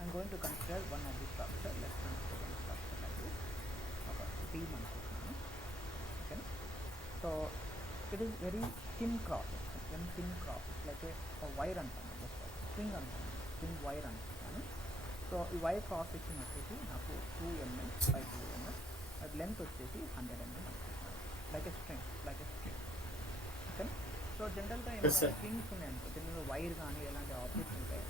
I'm going to consider one of the structure. Let's consider one structure like this. Okay, beam అనుకుంటున్నాను. Okay, so it is very thin cross section. When thin cross like a wire అంటాను, string అంటాను, string wire అనుకుంటున్నాను. So ఈ wire cross section వచ్చేసి నాకు 2 mm by 2 mm, అది length వచ్చేసి 100 mm అనుకుంటున్నాను. Like a string okay. So జనరల్గా ఏమైనా స్ట్రింగ్స్ ఉన్నాయనుకో, జనరల్గా వైర్ కానీ ఎలాంటి ఆబ్జెక్ట్స్ ఉంటాయి,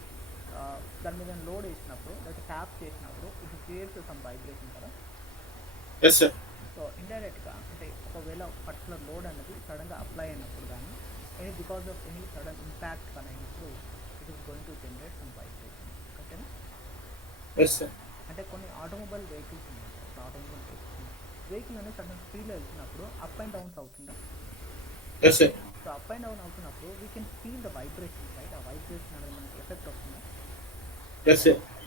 దాని మీద లోడ్ వేసినప్పుడు లేకపోతే ట్యాప్ చేసినప్పుడు ఇట్ క్రియేట్స్ సమ్ వైబ్రేషన్ కదా. సో ఇండైరెక్ట్గా అంటే ఒకవేళ పర్టికులర్ లోడ్ అనేది సడన్గా అప్లై అయినప్పుడు కానీ because of any sudden impact కానీ అయినప్పుడు it is going to generate some vibration. ఓకేనా? అంటే కొన్ని ఆటోమొబైల్ వెహికల్స్ ఉన్నాయి, ఆటోమొబైల్ వెహికల్ అనేది సడన్ స్పీడ్లో వెళ్తున్నప్పుడు అప్ అండ్ డౌన్స్ అవుతుందా? సో అప్ అండ్ డౌన్ అవుతున్నప్పుడు we can feel the vibration, right? ఆ వైబ్రేషన్ అనేది మనకి ఎఫెక్ట్ అవుతుందా?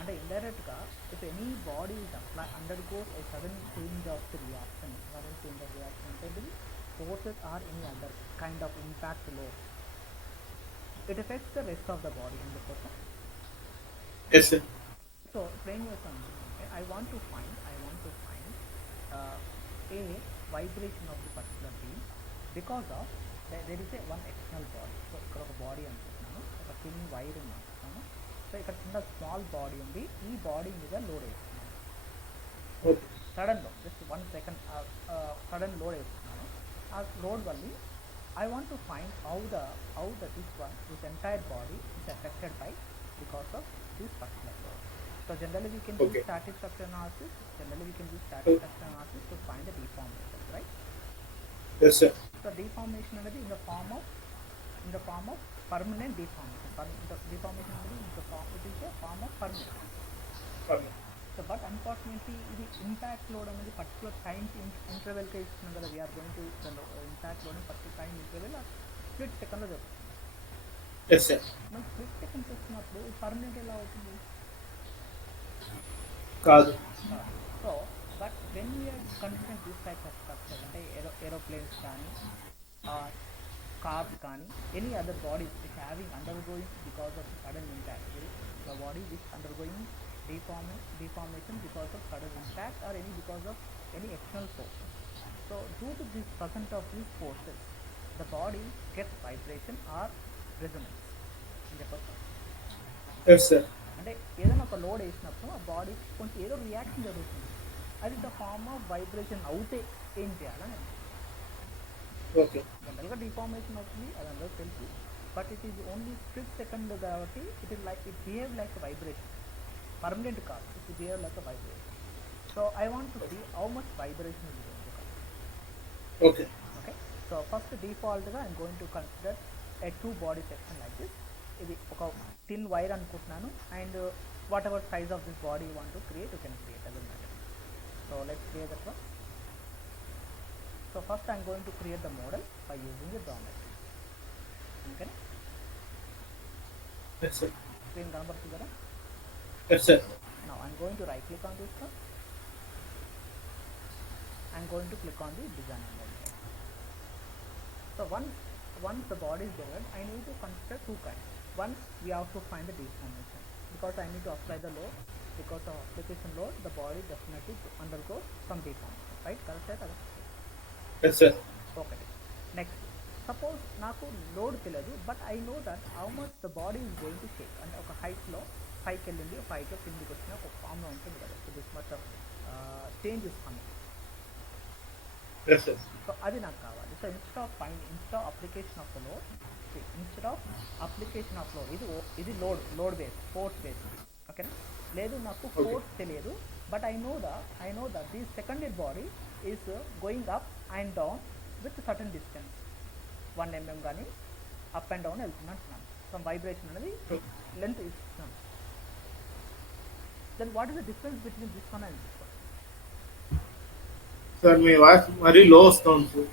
అంటే ఇండైరెక్ట్గా if any body is apply undergoes A sudden change of the reaction, sudden change of reaction అంటే forces or any other kind of impact load, it affects the rest of the body in the person. Yes sir. So frame yourself. I want to find a vibration of the particular beam because of there is a one external body. So ఇక్కడ ఒక body అనుకుంటున్నాను, ఒక thin wire అనుకుంటున్నాను. So ఇక్కడ చిన్న small body ఉంది, ఈ body మీద లోడ్ వేస్తున్నాను. సడన్లో జస్ట్ 1 second సడన్ లోడ్ వేస్తున్నాను. ఆ లోడ్ వల్ల I want to find how this entire body is affected by because of this particular load. So generally we can use static structure analysis. To find the deformation, right? Yes sir. So deformation అనేది in the form of permanent deformation. The deformation అనేది it is a form of permanent. So but unfortunately ఇది impact load అనేది particular time ఇంటర్వెల్కే ఇస్తున్నాం కదా. We're going to impact load particular time interval split సెకండ్లో జరుగుతుంది. మనం స్ప్లిట్ సెకండ్ చేస్తున్నప్పుడు పర్మనెంట్ ఎలా అవుతుంది? కాదు. So but when we're considering this type of structure అంటే ఏరోప్లేన్స్ కానీ కార్స్ కానీ any other bodies which having undergoing because of sudden impact, the body which undergoing deformation because of sudden impact or because of any external forces. So due to this presence of these forces, the body gets vibration or resonance in the person. Yes sir. అంటే ఏదైనా ఒక load వేసినప్పుడు ఆ body కొంచెం ఏదో reaction జరుగుతుంది, అది the form of vibration అవుతే ఏం చేయాలని. ఓకే, జనరల్గా డిఫార్మేషన్ అవుతుంది, అది అందరూ తెలుసు, but it is only split second కాబట్టి it behave like vibration. Permanent కాదు, it will behave like a vibration. So I want to see how much vibration is going to come. Okay. So first default గా I'm going to consider a 2 body section like this. ఇది ఒక thin wire అనుకుంటున్నాను, and whatever size of this body you want to create, you can create, doesn't matter. So let's create that one. So first I'm going to create the model by using the geometry. Okay. Yes sir. Screen కనబడుతుంది కదా? Yes sir. Now I'm going to right click on this one. I'm going to click on the design mode. So once the body is developed, I need to consider 2 kinds. One, we have to find the deformation because I need to apply the load. Because of application load, the body definitely undergo some deformation, right? Correct? Yes sir. Okay. Next, suppose నాకు load తెలియదు, but I know that how much the body is going to shake. అంటే ఒక హైట్లో పైకి వెళ్ళింది, పైకి కిందికి వచ్చిన ఒక ఫామ్లో ఉంటుంది కదా. So this much of change is coming. So అది నాకు కావాలి. So instead of application of the load, ఇది లోడ్ బేస్, ఫోర్స్ బేస్. ఓకేనా? లేదు నాకు ఫోర్స్ తెలియదు, but I know that the secondary body is going up and down with certain distance 1 mm కానీ up and down వెళ్తుంది అంటున్నాను. Some vibration అనేది length ఇస్తున్నాను. Then what is the difference between this one and this one? Sir, my voice very low sound sir.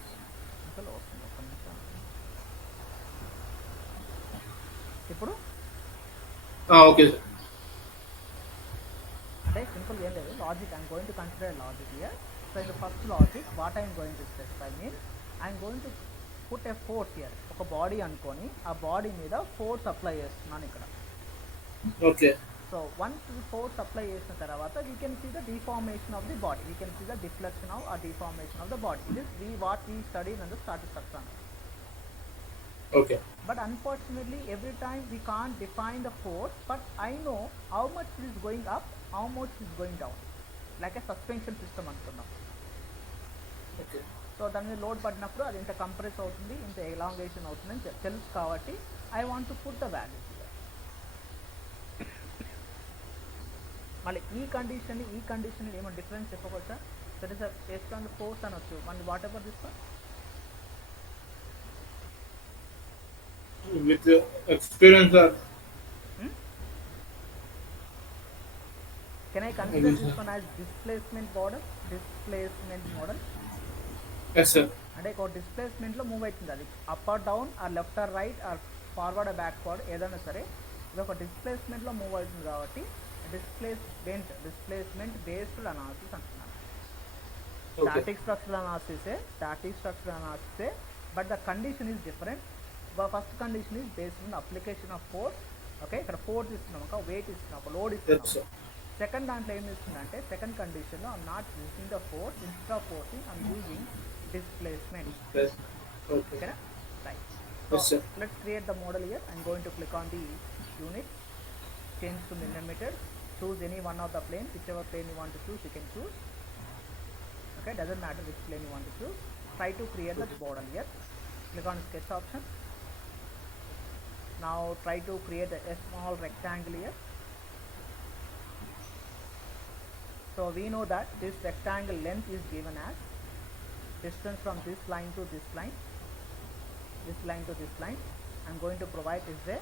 ఇప్పుడు okay sir. అంటే simple ఏం లేదు, logic I'm going to consider logic here. So in the first logic what I'm going to specify mean I'm going to put a force here. ఒక body అనుకొని ఆ body మీద force apply చేస్తున్నాను ఇక్కడ. Okay. So once force apply చేసిన తర్వాత we can see the deformation of the body, we can see the deflection of or deformation of the body. It is what we study in the static structure. Okay. But unfortunately every time we can't define the force, but I know how much it is going up, how much is going down, like a suspension system అనుకున్నాం. Okay. So దాని మీద load పడినప్పుడు అది ఇంత compress అవుతుంది, ఇంత elongation అవుతుందని తెలుసు కాబట్టి I want to put the values. మళ్ళీ ఈ కండిషన్ ఏమైనా డిఫరెన్స్ చెప్పవచ్చా? That is based on the force అనొచ్చు. మళ్ళీ what ever this one With experience or can I consider this one as displacement model? yes sir. అంటే ఒక డిస్ప్లేస్మెంట్లో move అవుతుంది, అది up or down or left or right or forward or backward ఏదైనా సరే ఇది ఒక డిస్ప్లేస్మెంట్లో మూవ్ అవుతుంది కాబట్టి డిస్ప్లేస్మెంట్ బేస్డ్ అనాలిసిస్ అంటున్నాను. స్టాటిక్ స్ట్రక్చరల్ అనాలిసిసే but the condition is different. First condition is based on application of force. Okay, ఇక్కడ ఫోర్స్ ఇస్తున్నాం, ఒక వెయిట్ ఇస్తున్నాం, ఒక లోడ్ ఇస్తున్నాం. సెకండ్ దాంట్లో ఏం ఇస్తుందంటే సెకండ్ కండిషన్లో I'm not using the force, instead of forcing I'm using displacement. Okay, right. So let's create the model here. I'm going to click on the unit, change to millimeters, choose any one of the planes, whichever plane you want to choose you can choose. Okay, doesn't matter which plane you want to choose. Try to create the model here, click on sketch option. Now try to create a small rectangle here. So we know that this rectangle length is given as distance from this line to this line, this line to this line. I'm going to provide is a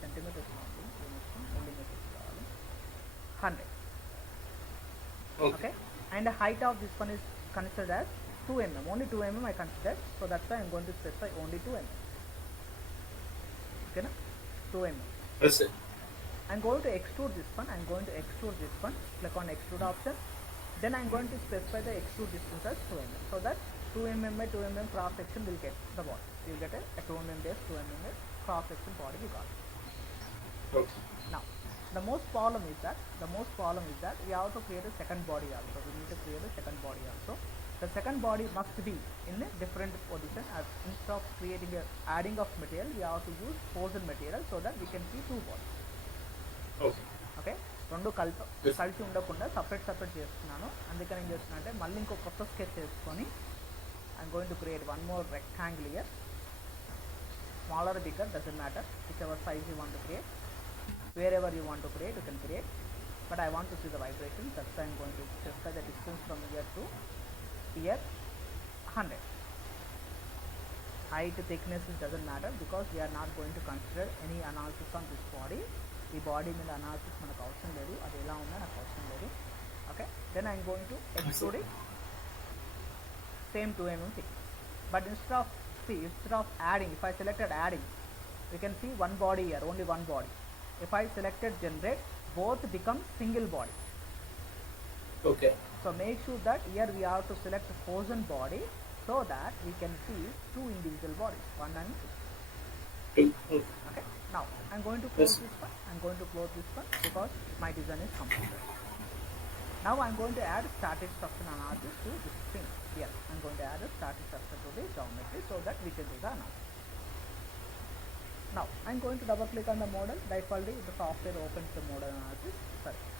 centimeters, millimeters, 100. Okay, and the height of this one is considered as 2 mm, only 2 mm I considered, so that's why I'm going to specify only 2 mm. Okay, na? 2 mm. Yes sir. I'm going to extrude this one, click on extrude option. Then I'm going to specify the extrude distance as 2 mm, so that 2 mm by 2 mm cross section will get the body. You will get a 2 mm base, 2 mm cross section body we got. Okay. Now the most problem is that we have to create a second body also. We need to create a second body also. The second body must be in a different position, as instead of creating a adding of material we have to use frozen material so that we can see two bodies. Okay. Okay, రెండు కలిసి ఉండకుండా separate చేస్తున్నాను. అందుకని ఏం చేస్తున్నా అంటే మళ్ళీ ఇంకో కొత్త స్కెచ్ చేసుకొని I'm going to create one more rectangle here, smaller or bigger doesn't matter, whichever size you want to create, wherever you want to create you can create, but I want to see the vibration. That's why I'm going to specify the distance from here to here 100. Height, thickness, it doesn't matter because we are not going to consider any analysis on this body. ఈ body మీద analysis మనకు అవసరం లేదు, అది ఎలా ఉందో నాకు అవసరం లేదు. Okay, then I'm going to extrude it same 2 mm thickness. But instead of adding, if I selected adding, we can see one body here, only one body. If I selected generate, both become single body. Okay. So make sure that here we have to select frozen body so that we can see two individual bodies, one and two. Okay. Now I'm going to close this one. Because my design is completed. Now I'm going to add static structure analysis to this thing here. I'm going to add a static structure to the geometry so that we can do the analysis. Now I'm going to double click on the model. Defaultly the software opens the model analysis.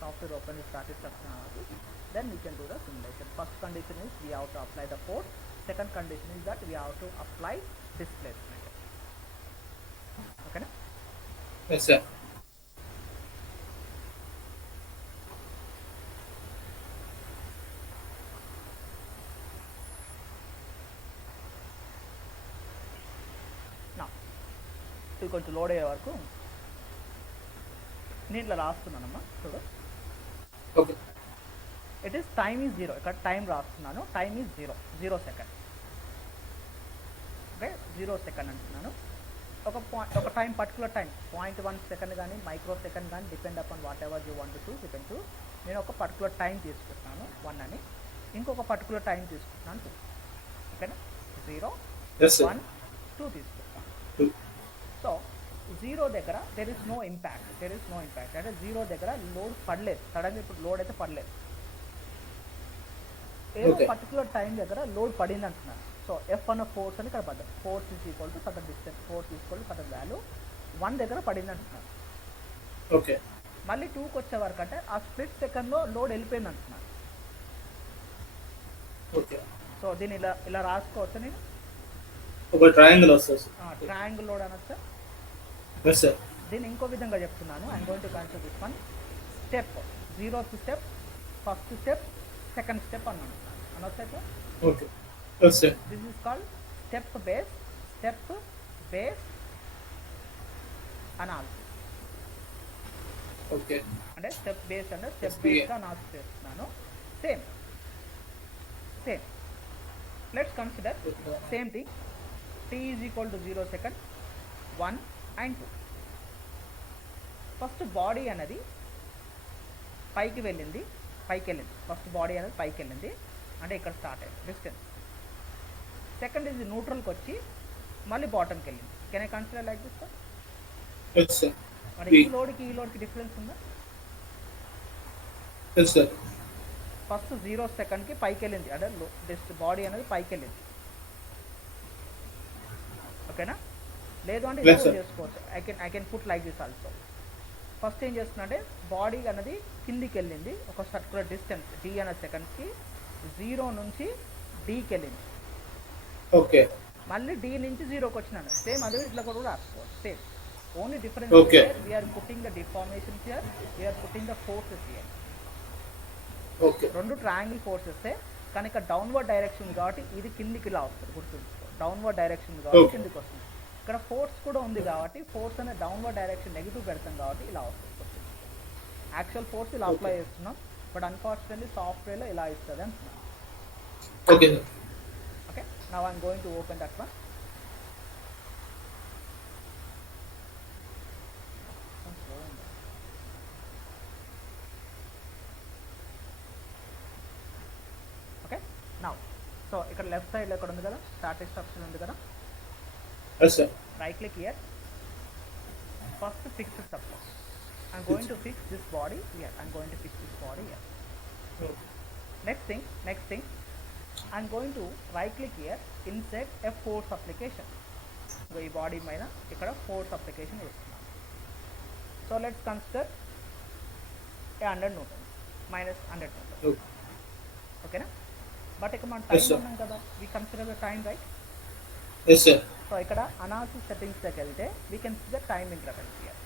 Software opens the static structure analysis. Then we can do the simulation. First condition is we have to apply the force. Second condition is that we have to apply displacement. Okay, na? Yes sir. Now ఇది కొంచెం load అయ్యే వరకు నేను ఇట్లా రాస్తున్నానమ్మా, చూడు. Okay. It is time is 0. ఇక్కడ time రాస్తున్నాను, time is 0 second. Okay, 0 second అంటున్నాను. ఒక టైం, పర్టికులర్ టైం 0.1 సెకండ్ కానీ మైక్రో సెకండ్ కానీ depend upon what ever you want to you can choose. నేను ఒక పర్టికులర్ టైం తీసుకుంటున్నాను 1 అని, ఇంకొక పర్టికులర్ టైం తీసుకుంటున్నాను 2. ఓకేనా, 0, 1, 2 తీసుకుంటాను. సో జీరో దగ్గర దెర్ ఇస్ నో ఇంపాక్ట్, అంటే జీరో దగ్గర లోడ్ పడలేదు, సడన్గా ఇప్పుడు లోడ్ అయితే పడలేదు, ఏదో పర్టికులర్ టైం దగ్గర లోడ్ పడింది అంటున్నాను. సో ఎఫ్ అన్న ఫోర్స్ అని ఇక్కడ పడ్డారు, force is equal to certain distance, force equal to certain value 1 దగ్గర పడింది అంటున్నాను. ఓకే, మళ్ళీ 2కి వచ్చే వరకు అంటే ఆ స్ప్లిట్ సెకండ్లో లోడ్ వెళ్ళిపోయింది అంటున్నాను. ఓకే, సో దీన్ని ఇలా రాసుకోవచ్చు, నేను ఒక ట్రయాంగిల్ వస్తుంది, ట్రయాంగిల్ లోడ్ అనొచ్చా. Yes sir. దీన్ని ఇంకో విధంగా చెప్తున్నాను, I'm going to consider this one step, 0th step, first step, second step అన్నాను అనొచ్చా ఇట్లా. Okay, yes sir. This is called step base analysis. Okay, అంటే స్టెప్ బేస్గా అనాలిసిస్ చేస్తున్నాను. Same let's consider same thing. t is equal to 0 second, 1 and 2. First body అనేది పైకి వెళ్ళింది, first body అనేది పైకి వెళ్ళింది, అంటే ఇక్కడ స్టార్ట్ అయింది డిస్టెన్స్. సెకండ్ ఇది న్యూట్రల్కి వచ్చి మళ్ళీ బాటమ్కి వెళ్ళింది. Can I consider like this sir? Yes sir. మరి ఈ లోడ్కి డిఫరెన్స్ ఉందా? Yes sir. ఫస్ట్ 0 సెకండ్కి పైకి వెళ్ళింది, అంటే బాడీ అనేది పైకి వెళ్ళింది, ఓకేనా? లేదు అంటే ఇలా చేసుకోవచ్చు, I can put like this also. First ఏం చేస్తున్నా అంటే బాడీ అనేది కిందికి వెళ్ళింది ఒక పర్టికులర్ డిస్టెన్స్ d అనే సెకండ్స్కి, 0 నుంచి dకి వెళ్ళింది. ఓకే, మళ్ళీ d నుంచి 0కి వచ్చినాను, సేమ్ అదే ఇట్లా కూడా రాసుకోవచ్చు. Same, only difference we're putting the deformations here, we're putting the forces here. Okay, రెండు ట్రయాంగిల్ ఫోర్సెస్, కానీ ఇక్కడ డౌన్వర్డ్ డైరెక్షన్ కాబట్టి ఇది కిందికి ఇలా వస్తుంది, గుర్తుంచుకో. డౌన్వర్డ్ డైరెక్షన్ కాబట్టి కిందికి వస్తుంది. ఇక్కడ ఫోర్స్ కూడా ఉంది కాబట్టి ఫోర్స్ అనే డౌన్వర్డ్ డైరెక్షన్ నెగిటివ్ పెడతాం కాబట్టి ఇలా వస్తుంది. యాక్చువల్ ఫోర్స్ ఇలా అప్లై చేస్తున్నాం, బట్ అన్ఫార్చునేట్లీ సాఫ్ట్వేర్లో ఇలా ఇస్తుంది అంటున్నాం. Okay, okay, now I'm going to open that one. Okay, now so ఇక్కడ లెఫ్ట్ సైడ్లో ఇక్కడ ఉంది కదా, స్టాటిక్స్ ఆప్షన్ ఉంది కదా. yes sir. Right click here, first fix the support. I'm going to fix this body here, next thing I'm going to right click here, insert a force application. So ee body maina ikkada force application chestunna. So let's consider a 100 newtons minus 100 newtons. Okay na, but ikkada man time unnam kada, we consider the time, right? Yes sir. So ఇక్కడ analysis settings దగ్గరికి వెళ్తే we can see the time interval here.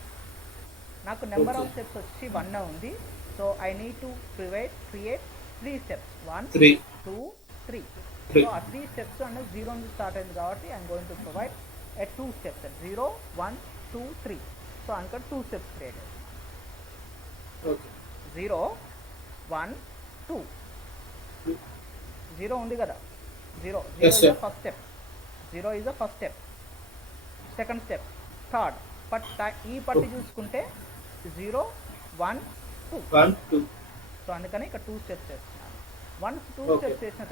నాకు number of steps వచ్చి 1 ఉంది. So I need to create 3 steps, 1 2 3. So ఆ 3 steps అనేది 0 నుంచి start అయింది కాబట్టి I'm going to provide 2 steps, 0 1 2 3. So అక్కడ 2 స్టెప్స్ క్రియేట్ చేస్తాను. 0 1 2, 0 ఉంది కదా, 0 is the first step, 0 is the first step, second step, third. But ఈ పట్టి చూసుకుంటే 0 1 2. సో అందుకని ఇక్కడ 2 స్టెప్స్ చేస్తున్నాను. వన్స్ 2 స్టెప్స్ చేసిన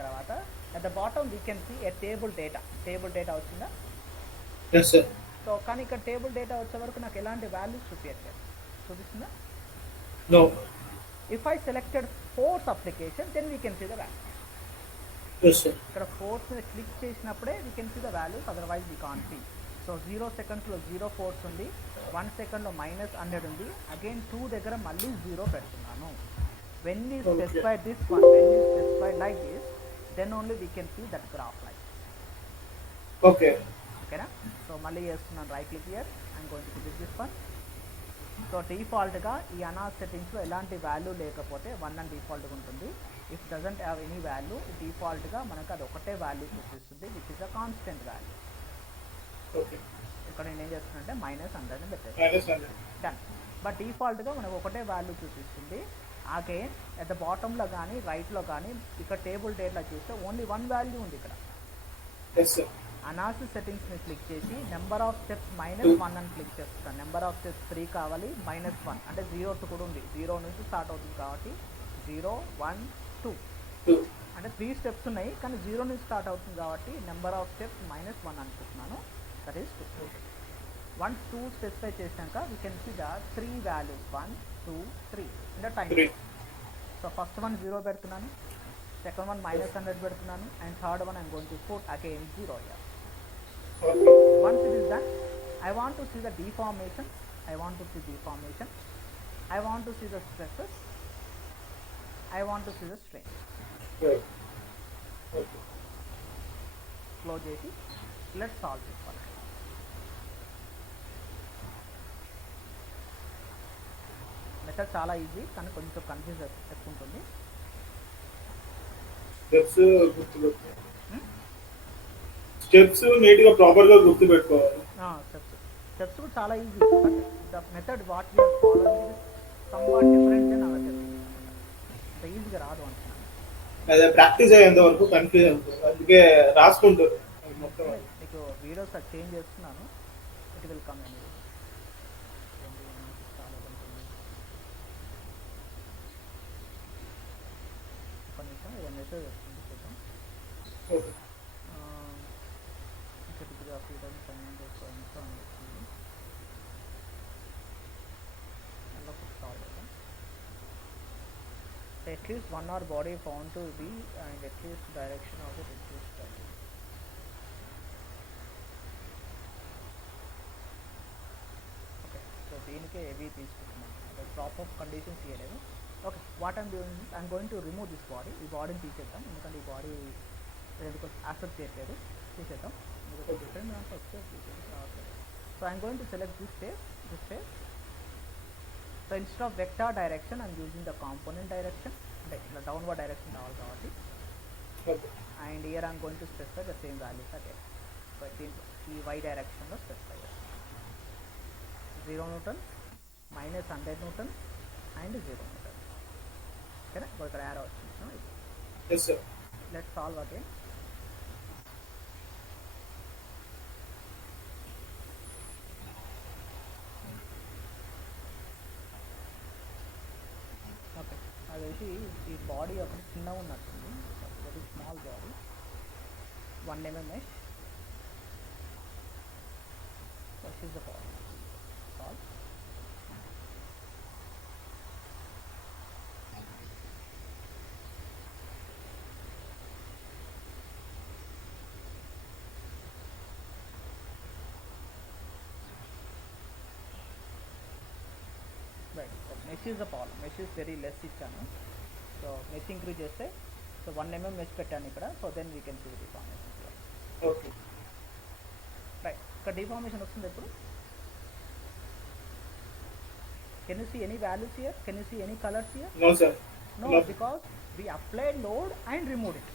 తర్వాత at the bottom we can see a table data వచ్చిందా? సో కానీ ఇక్కడ టేబుల్ డేటా వచ్చే వరకు నాకు ఎలాంటి వాల్యూస్ చూపిస్తుందా? No. If I selected force application, then we can see the value. Yes sir. ఇక్కడ ఫోర్స్ మీద క్లిక్ చేసినప్పుడే we can see the values, otherwise we can't see. So 0 సెకండ్స్లో 0 ఫోర్స్ ఉంది, 1 సెకండ్లో -100 ఉంది, అగైన్ 2 దగ్గర మళ్ళీ 0 పెడుతున్నాను. When you specify this one, when you specify like this, then only we can see that graph like. ఓకేనా? So మళ్ళీ చేస్తున్నాను, right click here, I'm going to click this one. So డిఫాల్ట్గా ఈ అనాలిసిస్ సెట్టింగ్స్లో ఎలాంటి value లేకపోతే 1 అని డిఫాల్ట్గా ఉంటుంది. If doesn't have any value, డిఫాల్ట్గా మనకు అది ఒకటే వాల్యూ చూపిస్తుంది, which is a constant value. ఇక్కడ నేను ఏం చేస్తున్నా -100 పెట్టేస్తాను, డన్. బట్ డిఫాల్ట్గా మనకు ఒకటే వాల్యూ చూపిస్తుంది. అగైన్ అట్ ద బాటంలో కానీ రైట్లో కానీ ఇక్కడ టేబుల్ డేట్లో చూస్తే ఓన్లీ 1 వాల్యూ ఉంది ఇక్కడ. అనాలిసిస్ సెట్టింగ్స్ని క్లిక్ చేసి నెంబర్ ఆఫ్ స్టెప్స్ -1 అని క్లిక్ చేస్తాను. నెంబర్ ఆఫ్ స్టెప్స్ 3 కావాలి, -1 అంటే 0 కూడా ఉంది, 0 నుంచి స్టార్ట్ అవుతుంది కాబట్టి 0 1 2 అంటే 3 స్టెప్స్ ఉన్నాయి, కానీ 0 నుంచి స్టార్ట్ అవుతుంది కాబట్టి నెంబర్ ఆఫ్ స్టెప్స్ -1 అనుకుంటున్నాను. that is 2. Once 2 specify చేసినాక we can see the 3 values 1, 2, 3 in the time. 3. So first one 0 పెడుతున్నాను, second one minus 100 పెడుతున్నాను, and third one I'm going to put again 0 here. Okay. Once it is done, I want to see the deformation. I want to see deformation. I want to see the stresses. I want to see the strain. Right. Okay. Close చేసి let's solve this one. Method చాలా easy కానీ కొంచెం confuse ఎక్కువ ఉంటుంది. Steps నీట్గా ప్రాపర్గా గుర్తుపెట్టుకోవాలి. Steps కూడా చాలా easy, but the method what you're following is somewhat different అని అవర్ అంత ఈజీగా రాదు అంటున్నాను. అదే ప్రాక్టీస్ అయ్యేంత వరకు కన్ఫ్యూజ్ అవుతుంది, అందుకే రాసుకుంటారు మొత్తం. మీకు వీడియోస్ చేంజ్ చేస్తున్నాను, ఇట్ విల్ కమ్ అండి. ఒక నిమిషం ఏదో మెసేజ్ వస్తుంది చూద్దాం. Okay. At least one hour body found to be and at least direction of the reduced value. Okay, so దీనికే heavy తీసుకుంటున్నాను. The drop of conditions చేయలేదు. Okay, what I'm doing is I'm going to remove this body. ఈ బాడీని తీసేద్దాం, ఎందుకంటే ఈ body accept చేయట్లేదు, తీసేద్దాం. డిఫరెంట్ దాంట్లో వస్తే తీసేది. So I'm going to select this face. So instead of vector direction, I am using the component direction, like the downward direction all కాబట్టి. Okay. And here I am going to specify the same values again. So ఈ y direction లో specify 0 Newton, minus 100 Newton and 0 Newton. Okay, so ఇక్కడ arrow వచ్చింది. Yes sir. Let's solve again. అదేసి ఈ body ఒకటి చిన్నగా ఉన్నట్టుంది, very small body, 1 mm mesh. This is the problem. Solve. Right, so mesh is the problem. Mesh is very less ఇచ్చాను, so mesh increase చేస్తే, so 1 mm mesh పెట్టాను ఇక్కడ, so then we can see deformation. Okay. Right, ఇక్కడ deformation వస్తుంది ఇప్పుడు. Can you see any values here? Can you see any colours here? No sir. No, because we applied load and remove it.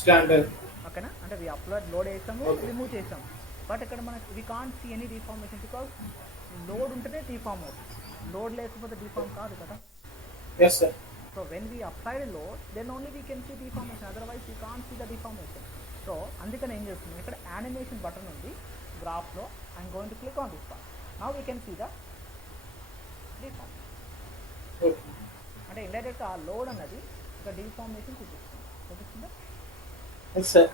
Standard. ఓకేనా, అంటే we applied load వేసాము, remove చేసాము, but ఇక్కడ మనకి we can't see any deformation because load ఉంటేనే deform అవుతుంది, load లేకపోతే deform కాదు కదా. Yes sir. So when we apply the load, then only we can see deformation, otherwise we can't see the deformation. So అందుకని ఏం చేస్తుంది, ఇక్కడ animation button ఉంది గ్రాఫ్లో. I'm going to click on this part. Now we can see the deformation. Okay. అంటే ఇండైరెక్ట్గా ఆ load అన్నది ఇక్కడ డిఫార్మేషన్ చూపిస్తుందా? Yes sir.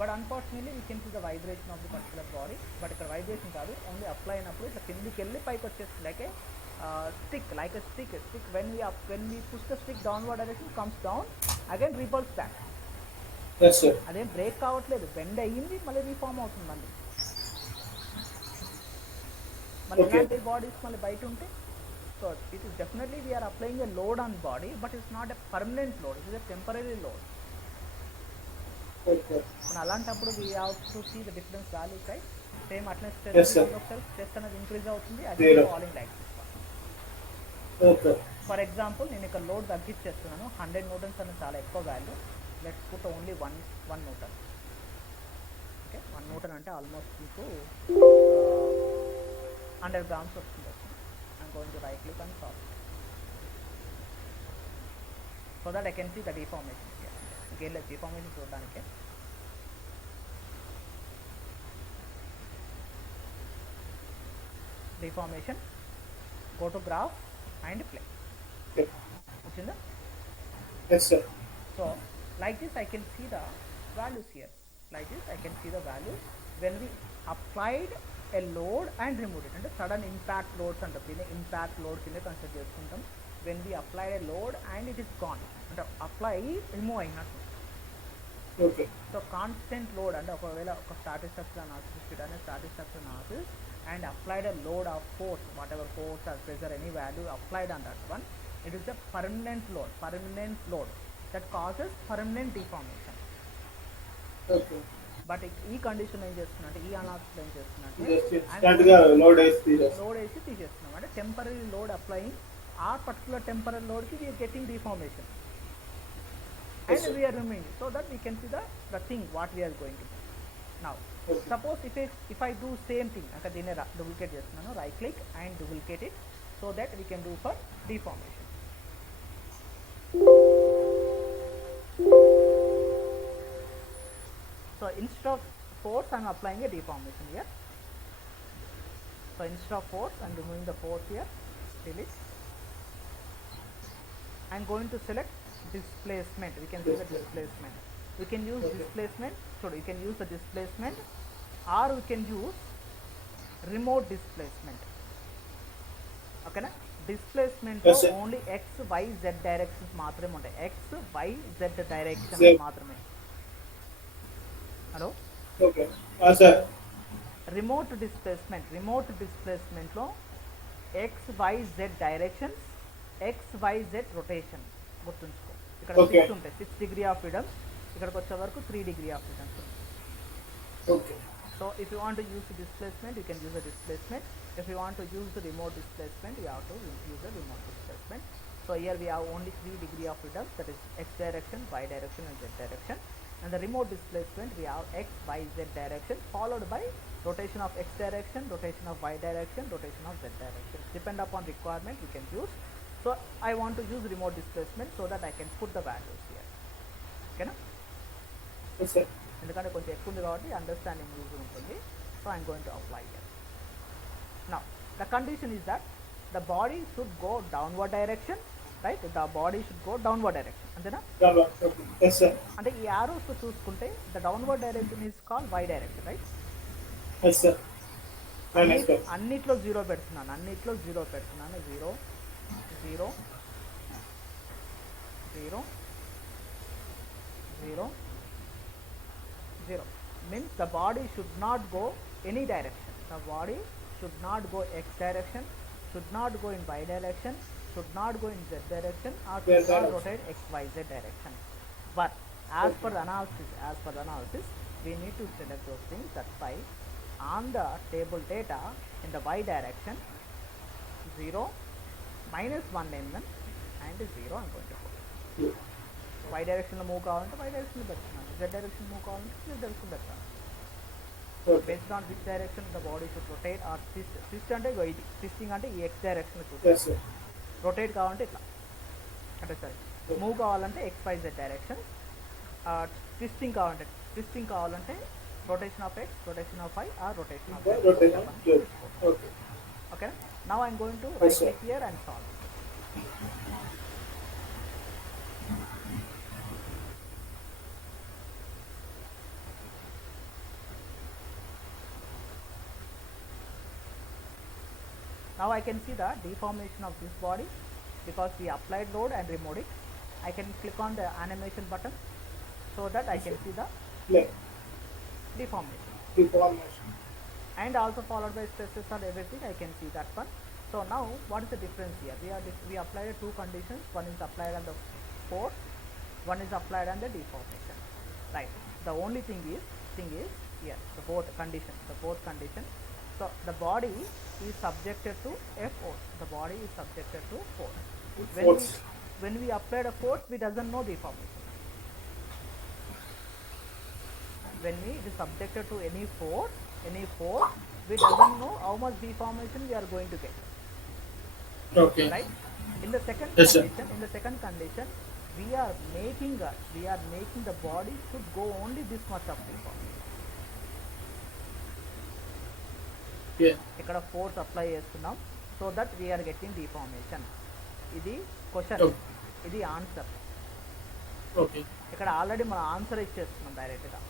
But unfortunately we can see the vibration of the particular body, but ఇక్కడ vibration కాదు, only apply అయినప్పుడు ఇట్లా కిందికి వెళ్ళి పైకి వచ్చేస్తుంది, like a stick. When we push the stick downward direction, comes down, again repulse back. Yes sir. అదేం break కావట్లేదు, బెండ్ అయ్యింది, మళ్ళీ రీఫార్మ్ అవుతుంది. మళ్ళీ ఇలాంటి బాడీస్ మళ్ళీ బయట ఉంటే, so it is definitely we're applying a load on body, but it's not a permanent load, it is a temporary load. మన అలాంటప్పుడు we have to see the difference values, right? Same అట్లనే stress అనేది increase అవుతుంది, అది falling like this. For example నేను ఇక్కడ load తగ్గించేస్తున్నాను, 100 newtons అనేది చాలా ఎక్కువ value. Let's put only 1 newton. Okay, 1 newton అంటే ఆల్మోస్ట్ మీకు 100 grams వస్తుంది. I'm going to right click and solve it, so that I can see the deformation here. Again, let's deformation చూడడానికి deformation, go to graph and play. Okay. వచ్చిందా? Yes sir. So like this I can see the values here. Like this I can see the values when we applied a load and removed it. అంటే sudden impact loads అంటారు, దీన్ని impact load కింద consider చేసుకుంటాం. When we applied a load and it is gone, అంటే apply remove అయినట్టు. Okay. So constant load అంటే ఒకవేళ ఒక స్టాటిక్ స్ట్రక్చర్ అనాలిసిస్ అనే static structure analysis and applied a load of force, whatever force or pressure, any value applied on that one, it is a permanent load that causes permanent deformation. Okay. But ఈ condition ఏం చేస్తున్నా అంటే, ఈ analysis ఏం చేస్తున్నా load వేసి తీసేస్తున్నాం. అంటే టెంపరీ లోడ్ అప్లయింగ్ ఆ పర్టికులర్ టెంపరీ లోడ్కి we're getting deformation and we are removing, so that we can see the thing what we are going to do. Now suppose if I do same thing, aka dine duplicate chestunanu, right click and duplicate it, so that we can do for deformation. So instead of force I am applying a deformation here. So instead of force I am removing the force here, delete. I am going to select displacement. We can see the displacement. We can use displacement. So we can use the displacement, or we can use remote displacement. Okay na? Displacement yes, only x, y, z directions maatrame untayi. X, y, z directions maatrame. Hello? Okay. Sir. Remote displacement lo x, y, z directions, x, y, z rotation గుర్తుంచుకో. ఇక్కడ 6 ఉంటాయి, 6 degree of freedom. ఇక్కడికి వచ్చే వరకు 3 degree of freedom. Okay. So if you want to use the displacement, you can use the displacement. If you want to use the remote displacement, you have to use the remote displacement. So here we have only 3 degree of freedom, that is x direction, y direction and z direction. And the remote displacement we have x, y, z direction followed by rotation of x direction, rotation of y direction, rotation of z direction. Depend upon requirement we can use. So I want to use remote displacement so that I can put the values here. Okay na? Yes sir. ఎందుకంటే కొంచెం ఎక్కువ ఉంది కాబట్టి understanding use ఉంటుంది. So I'm going to apply here. Now the condition is that the body should go downward direction, right? The body should go downward direction, అంతేనా? Yes sir. అంటే ఈ arrows చూసుకుంటే the downward direction is called Y direction, right? Yes sir. అన్నిట్లో zero పెడుతున్నాను, 0 0 0 0 0 means the body should not go any direction. The body should not go x direction, should not go in y direction, should not go in z direction, or should not rotate x, y, z direction. But as per the analysis we need to select those things. That's why on the table data in the y direction 0, -1 mm and 0 I'm going to put. Y direction లో move కావాలంటే y direction లో పెడుతున్నాను, z direction move కావాలంటే z direction పెడతాను. Based on which direction the body should rotate or twist అంటే ఇది twisting అంటే ఈ x direction లో చూస్తాను. రొటేట్ కావాలంటే ఇట్లా, అంటే సరే మూవ్ కావాలంటే x, y, z direction. Twisting కావాలంటే rotation of x, rotation of y or rotation of z. Okay. Now I'm going to right click here and solve. Now I can see the deformation of this body because we applied load and removed it. I can click on the animation button so that I can see the deformation. And also followed by stresses and everything, I can see that one. So now what is the difference here? We applied two conditions. One is applied on the force, one is applied on the deformation, right? The only thing is here the fourth condition. So the body is subjected to a force. The body is subjected to force. When we applied a force, we doesn't know deformation. When it is subjected to any force, we doesn't know how much deformation we are going to get. Okay. Right? In the second condition, we are making the body should go only this much of deformation. ఇక్కడ force apply చేస్తున్నాం so that we're getting deformation. ఇది question, ఇది answer. ఇక్కడ already మనం answer ఇచ్చేస్తున్నాం డైరెక్ట్గా,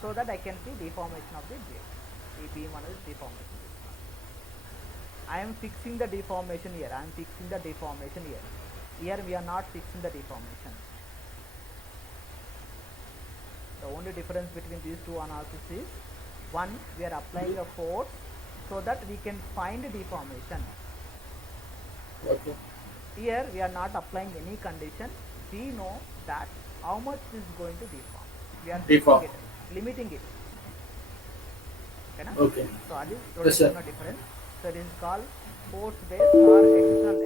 so that I can see deformation of the blade. ఈ beam అనేది డిఫార్మేషన్ చేస్తున్నాను. I'm fixing the deformation here. I'm fixing the deformation here. Here we are not fixing the deformation. The only difference between these two analyses is, one, we are applying a force so that we can find deformation. Okay. Here we are not applying any condition. We know that how much is going to deform. We are Deform. limiting it. Okay, na? Okay. So that is Yes, sir. difference. So it is called force based or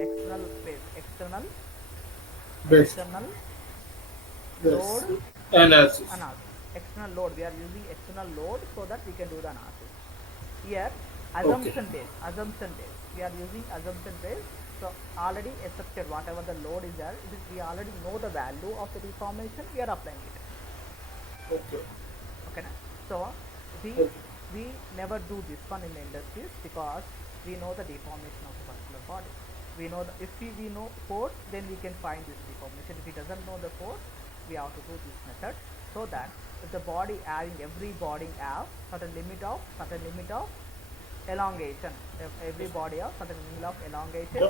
external based. External Based. Load Analysis. External load. We are using external load so that we can do the analysis. Here assumption based. We are using assumption based. So already accepted whatever the load is there. We already know the value of the deformation. We are applying it. Okay. Okay. So we never do this one in the industries because we know the deformation of the particular body. We know that if we know force, then we can find this deformation. If we doesn't know the force, we have to do this method, so that if the body every body have certain limit of elongation, every body have certain limit of elongation,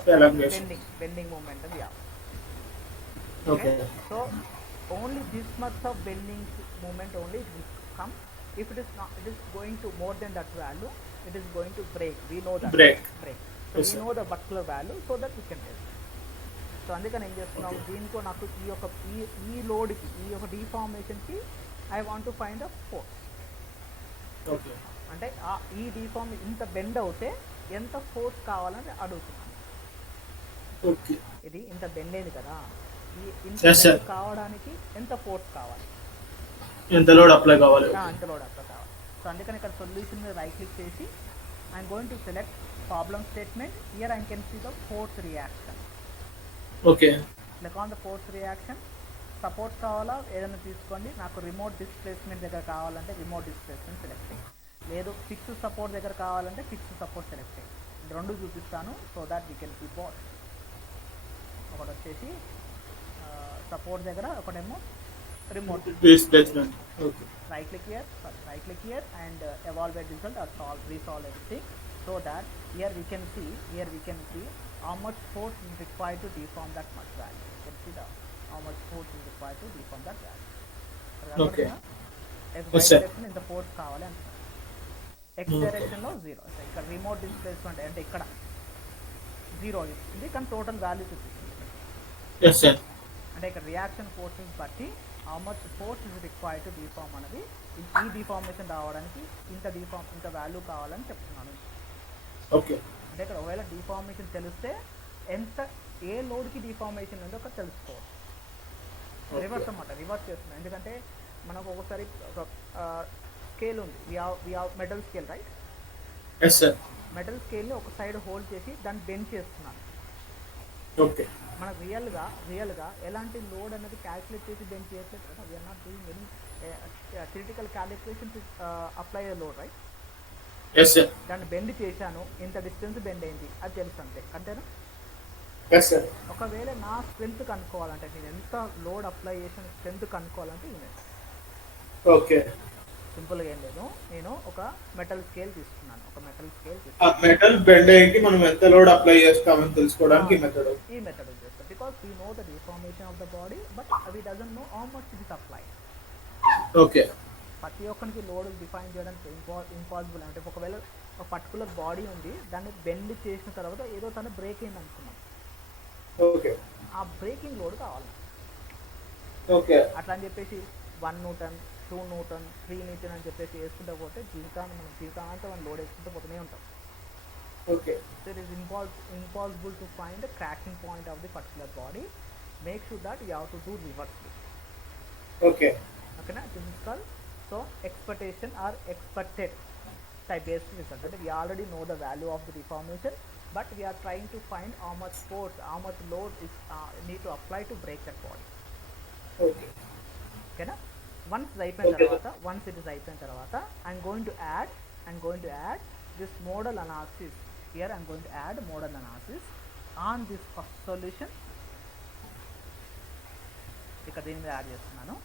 bending momentum we have. Okay. So only this much of bending moment only it will come. If it is not, it is going to more than that value, it is going to break. We know that break. So Yes, we know the particular value so that we can test. So అందుకని ఏం చేస్తున్నాం, దీంట్లో నాకు ఈ లోడ్కి ఈ యొక్క డిఫార్మేషన్కి I want to find a force. Okay. అంటే ఈ డిఫార్మ్ ఇంత బెండ్ అవుతే ఎంత ఫోర్స్ కావాలని అడుగుతున్నాను. ఓకే. ఇది ఇంత బెండ్ అయింది కదా, ఈ ఇంత కావడానికి ఎంత ఫోర్స్ కావాలి, ఎంత లోడ్ అప్లై కావాలి. సో అందుకని ఇక్కడ సొల్యూషన్ మీద రైట్ క్లిక్ చేసి I'm going to select problem statement. Here I can see the force reaction. Okay. Click on the force reaction. Support కావాలా ఏదైనా తీసుకోండి. నాకు రిమోట్ డిస్ప్లేస్మెంట్ దగ్గర కావాలంటే రిమోట్ డిస్ప్లేస్మెంట్ సెలెక్ట్ చేయండి. లేదు ఫిక్స్ సపోర్ట్ దగ్గర కావాలంటే ఫిక్స్ సపోర్ట్ సెలెక్ట్ చేయండి. రెండు చూపిస్తాను so that we can keep both. ఒకటి వచ్చేసి సపోర్ట్ దగ్గర, ఒకటేమో remote displacement. Okay. Right click here and evaluate result or resolve everything, so that here we can see how much force is required to deform that much value. You can see how much force is required to deform that value. Okay. X direction in the force కావాలి అంటున్నాను. X direction లో 0. ఇక్కడ remote displacement అంటే ఇక్కడ 0 ఇస్తుంది, కానీ total value చూపిస్తుంది. Yes sir. అంటే ఇక్కడ రియాక్షన్ ఫోర్సెస్ బట్టి how much force is required to deform అనేది, ఈ డిఫార్మేషన్ రావడానికి ఇంత వాల్యూ కావాలని చెప్తున్నాను. ఓకే. అంటే ఇక్కడ ఒకవేళ డిఫార్మేషన్ తెలిస్తే ఏ లోడ్కి డిఫార్మేషన్ ఉందో ఒకటి తెలుసుకోవచ్చు. రివర్స్ అన్నమాట, రివర్స్ చేస్తున్నాం. ఎందుకంటే మనకు ఒకసారి ఒక స్కేల్ ఉంది, we have metal scale, right? yes sir. Metal స్కేల్ని ఒక సైడ్ హోల్డ్ చేసి దాన్ని బెండ్ చేస్తున్నాను. ఓకే. మనకు రియల్గా ఎలాంటి లోడ్ అనేది క్యాలిక్యులేట్ చేసి బెండ్ చేయట్లేదు కదా. We're not doing any theoretical calculation to apply the load, right? yes sir. దాన్ని బెండ్ చేశాను, ఇంత డిస్టెన్స్ బెండ్ అయింది, అది తెలుసు అంతే. అంతేనా? yes sir. ఒకవేళ నా స్ట్రెంత్ కనుక్కోవాలంటే, నేను ఎంత లోడ్ అప్లై చేసిన స్ట్రెంత్ కనుక్కోవాలంటే ఇది ఓకే. సింపుల్గా ఏం లేదు, నేను ఒక మెటల్ స్కేల్ తీసుకున్నాను. మెటల్ బెండ్ అయ్యి మనం ఎంత లోడ్ అప్లై చేస్తామని తెలుసుకోవడానికి ఈ మెథడ్ చేస్తాం. Because we know the deformation of the body, but we doesn't know how much it is apply. Okay. ప్రతి ఒక్కరికి లోడ్ డిఫైన్ చేయడానికి ఇంపాసిబుల్. అంటే ఒకవేళ ఒక పర్టికులర్ బాడీ ఉంది, దాన్ని బెండ్ చేసిన తర్వాత ఏదో తను బ్రేక్ అయింది అనుకున్నాం, ఓకే, ఆ బ్రేకింగ్ లోడ్ కావాలి. ఓకే. అట్లా అని చెప్పేసి 1 Newton 2 Newton 3 Newton అని చెప్పేసి వేసుకుంటూ పోతే జీవితాంతా మనం లోడ్ వేసుకుంటూ పోతూనే ఉంటాం. Okay. So it is impossible to find the cracking point of the particular body. Make sure that you have to do reverse. Okay. Okay, na? This is called expectation or expected type based result. That we already know the value of the deformation, but we are trying to find how much force, how much load is need to apply to break that body. Okay. Okay, na? Once it is అయిపోయిన తర్వాత I'm going to add this modal analysis. Here I'm going to add modal analysis on this first solution. ఇక్కడ దీని మీద add చేస్తున్నాను,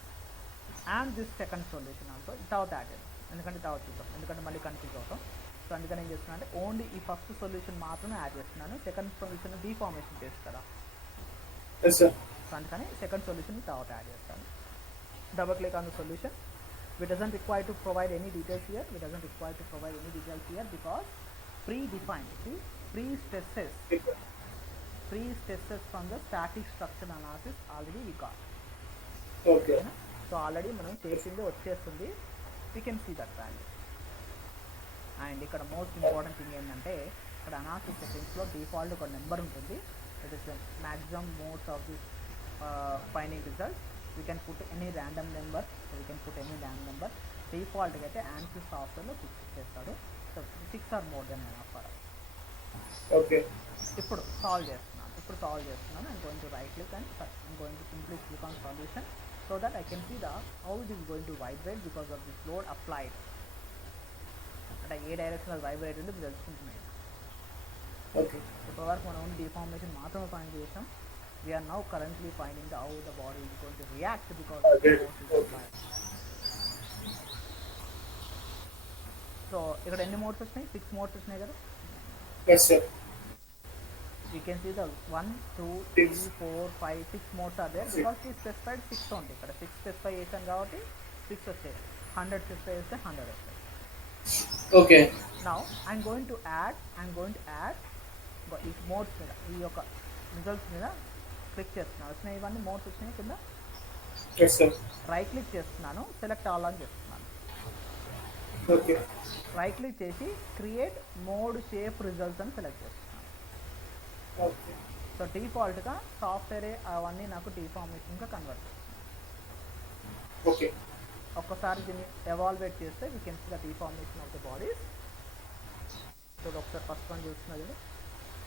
and this second solution also without added. ఎందుకంటే తర్వాత చూద్దాం, ఎందుకంటే మళ్ళీ కన్ఫ్యూజ్ అవుతాం. సో అందుకని ఏం చేస్తున్నాను అంటే ఓన్లీ ఈ ఫస్ట్ సొల్యూషన్ మాత్రమే యాడ్ చేస్తున్నాను. సెకండ్ సొల్యూషన్ డీఫార్మేషన్ చేసి కదా, సో అందుకని సెకండ్ సొల్యూషన్ తర్వాత యాడ్ చేస్తాను. Double click on the solution. We doesn't require to provide any details here. We doesn't require to provide any details here because predefined. See, pre-stresses from the static structure analysis already we got. Okay. So already మనం చేసింది వచ్చేస్తుంది. We can see that value. And ఇక్కడ most important thing ఏంటంటే ఇక్కడ analysis సెట్టింగ్స్లో default ఒక number ఉంటుంది. It is maximum modes of this finding results. We can put any random number, so we can put any random number. Default అయితే Ansys సాఫ్ట్వేర్లో fix చేస్తాడు. So 6 or more than enough for us. Okay. ఇప్పుడు solve చేస్తున్నాను. I'm going to right click and I'm going to simply click on solution so that I can see how it is going to vibrate because of this load applied. అంటే ఏ direction అది vibrate ఉంది ఇప్పుడు తెలుసుకుంటున్నాయి. Okay, ఇప్పటివరకు మనం only deformation మాత్రమే find చేసాం. We are now currently finding how the body is going to react because of the force is applied. So ఇక్కడ ఎన్ని మోడ్స్ వచ్చినాయి? 6 మోడ్స్ వచ్చినాయి కదా. yes sir. You can see the 1 2 3 4 5 6 modes are there because we specified 6 only. ఇక్కడ 6 specify చేసాం కాబట్టి 6 వచ్చాయి. 100 specify చేస్తే 100 వస్తాయి. Okay. Now I'm going to add ఈ మోడ్స్ మీద, ఈ యొక్క రిజల్ట్స్ మీద క్లిక్ చేస్తున్నాను. వచ్చినాయి ఇవన్నీ మోడ్స్ వచ్చినాయి కింద. yes sir. రైట్ క్లిక్ చేస్తున్నాను, సెలెక్ట్ ఆల్ అని చేస్తున్నాను. Okay. రైట్ క్లిక్ చేసి క్రియేట్ మోడ్ షేప్ రిజల్ట్స్ అని సెలెక్ట్ చేస్తున్నాను. Okay. సో డిఫాల్ట్గా సాఫ్ట్వేర్ అవన్నీ నాకు డిఫార్మేషన్గా కన్వర్ట్ చేస్తుంది. Okay. ఒక్కసారి దీన్ని ఎవాల్వేట్ చేస్తే we can see the deformation of the bodies. So ఒకసారి ఫస్ట్ వన్ చూస్తున్నది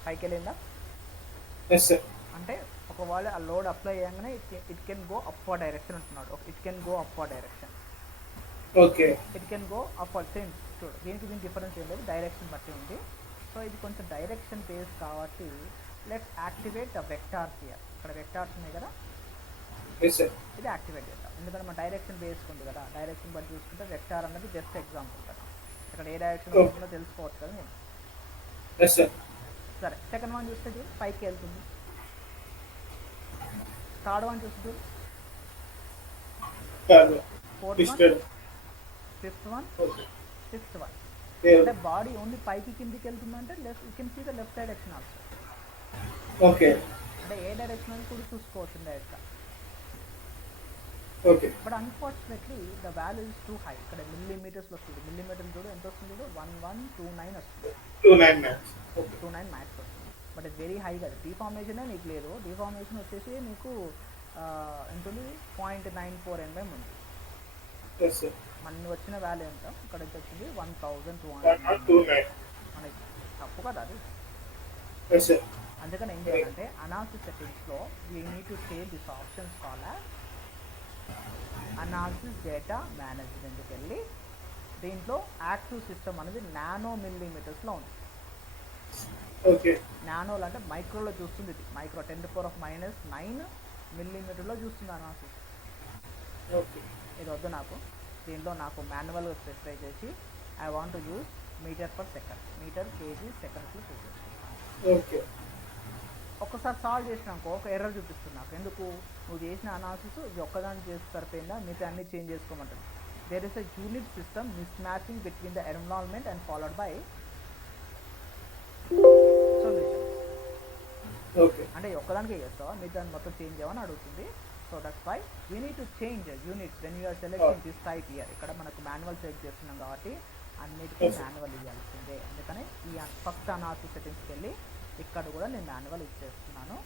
పైకి వెళ్ళిందా? yes sir. అంటే ఒకవేళ ఆ లోడ్ అప్లై చేయగానే it can go upward direction అంటున్నాడు. It can go upward direction. Okay. It can go upward. Same చూడు, దీనికి డిఫరెన్స్ ఏం లేదు, డైరెక్షన్ బట్టి ఉంది. సో ఇది కొంచెం డైరెక్షన్ బేస్ కాబట్టి let's activate the vectors here. ఇక్కడ వెక్టార్స్ ఉన్నాయి కదా, yes sir. ఇది యాక్టివేట్ చేద్దాం. ఎందుకంటే మన డైరెక్షన్ బేస్ ఉంది కదా, డైరెక్షన్ బట్టి చూసుకుంటే వెక్టార్ అన్నది జస్ట్ ఎగ్జాంపుల్ కదా. ఇక్కడ ఏ డైరెక్షన్ ఉంటుందో తెలుసుకోవచ్చు కదా నేను. yes sir. సరే, సెకండ్ వన్ చూస్తే చూడు పైకి వెళ్తుంది. థర్డ్ వన్ చూస్తే fourth one, fifth one, sixth one. అంటే బాడీ ఓన్లీ పైకి కిందికి వెళ్తుందంటే left, you can see the left direction also. Okay, అంటే ఏ డైరెక్షన్ అని కూడా చూసుకోవచ్చు డైరెక్ట్గా. Okay, but unfortunately the value is too high. ఇక్కడ మిల్లీమీటర్స్లో వస్తుంది. మిల్లీమీటర్ చూడు ఎంత వస్తుంది, 1129 వస్తుంది. 29 మ్యాక్స్ వస్తుంది. బట్ ఇది వెరీ హై కదా. డిఫార్మేషనే నీకు లేదు. డిఫార్మేషన్ వచ్చేసి నీకు ఎంత ఉంది, 0.94 mm ఉంది. మనకి వచ్చిన వాల్యూ ఎంత, ఇక్కడ ఎంత వచ్చింది, 1200. మనకి తప్పు కదా అది. అందుకని ఏం చేయాలంటే అనాలిసిస్ సెట్టింగ్స్లో we need to change this options call analysis data మేనేజ్మెంట్కి వెళ్ళి దీంట్లో యాక్టివ్ సిస్టమ్ అనేది నానో మిల్లీమీటర్స్లో ఉంది. ఓకే, నానోలు అంటే మైక్రోలో చూస్తుంది. ఇది మైక్రో 10⁻⁹ మిల్లీమీటర్లో చూస్తుంది అనాలిసిస్. ఓకే, ఇది వద్దు నాకు. దీంట్లో నాకు మాన్యువల్గా స్పెసిఫై చేసి I want to use metre per second, metre KG సెకండ్స్లో చూపిస్తున్నాను. ఓకే, ఒక్కసారి సాల్వ్ చేసినాకో ఒక ఎర్రర్ చూపిస్తుంది నాకు. ఎందుకు, నువ్వు చేసిన అనాలిసిస్ ఇది ఒక్కదాన్ని చేసి సరిపోయిందా, మిగతా అన్ని చేంజ్ చేసుకోమంటుంది. There is a unit system mismatching between the environment and followed by solutions. Okay, అంటే ఒక్కదానికే చేస్తావా, మిగతా మొత్తం చేంజ్ చేయమని అడుగుతుంది. So that's why we need to change units when you're selecting this type here. ఇక్కడ మనకు మాన్యువల్ సెలెక్ట్ చేస్తున్నాం కాబట్టి అన్నిటికీ మాన్యువల్ ఇవ్వాల్సిందే. అందుకని ఈ ఫస్ట్ అనాలిసిస్ సెట్టింగ్స్కి వెళ్ళి ఇక్కడ కూడా నేను మాన్యువల్ ఇచ్చేస్తున్నాను.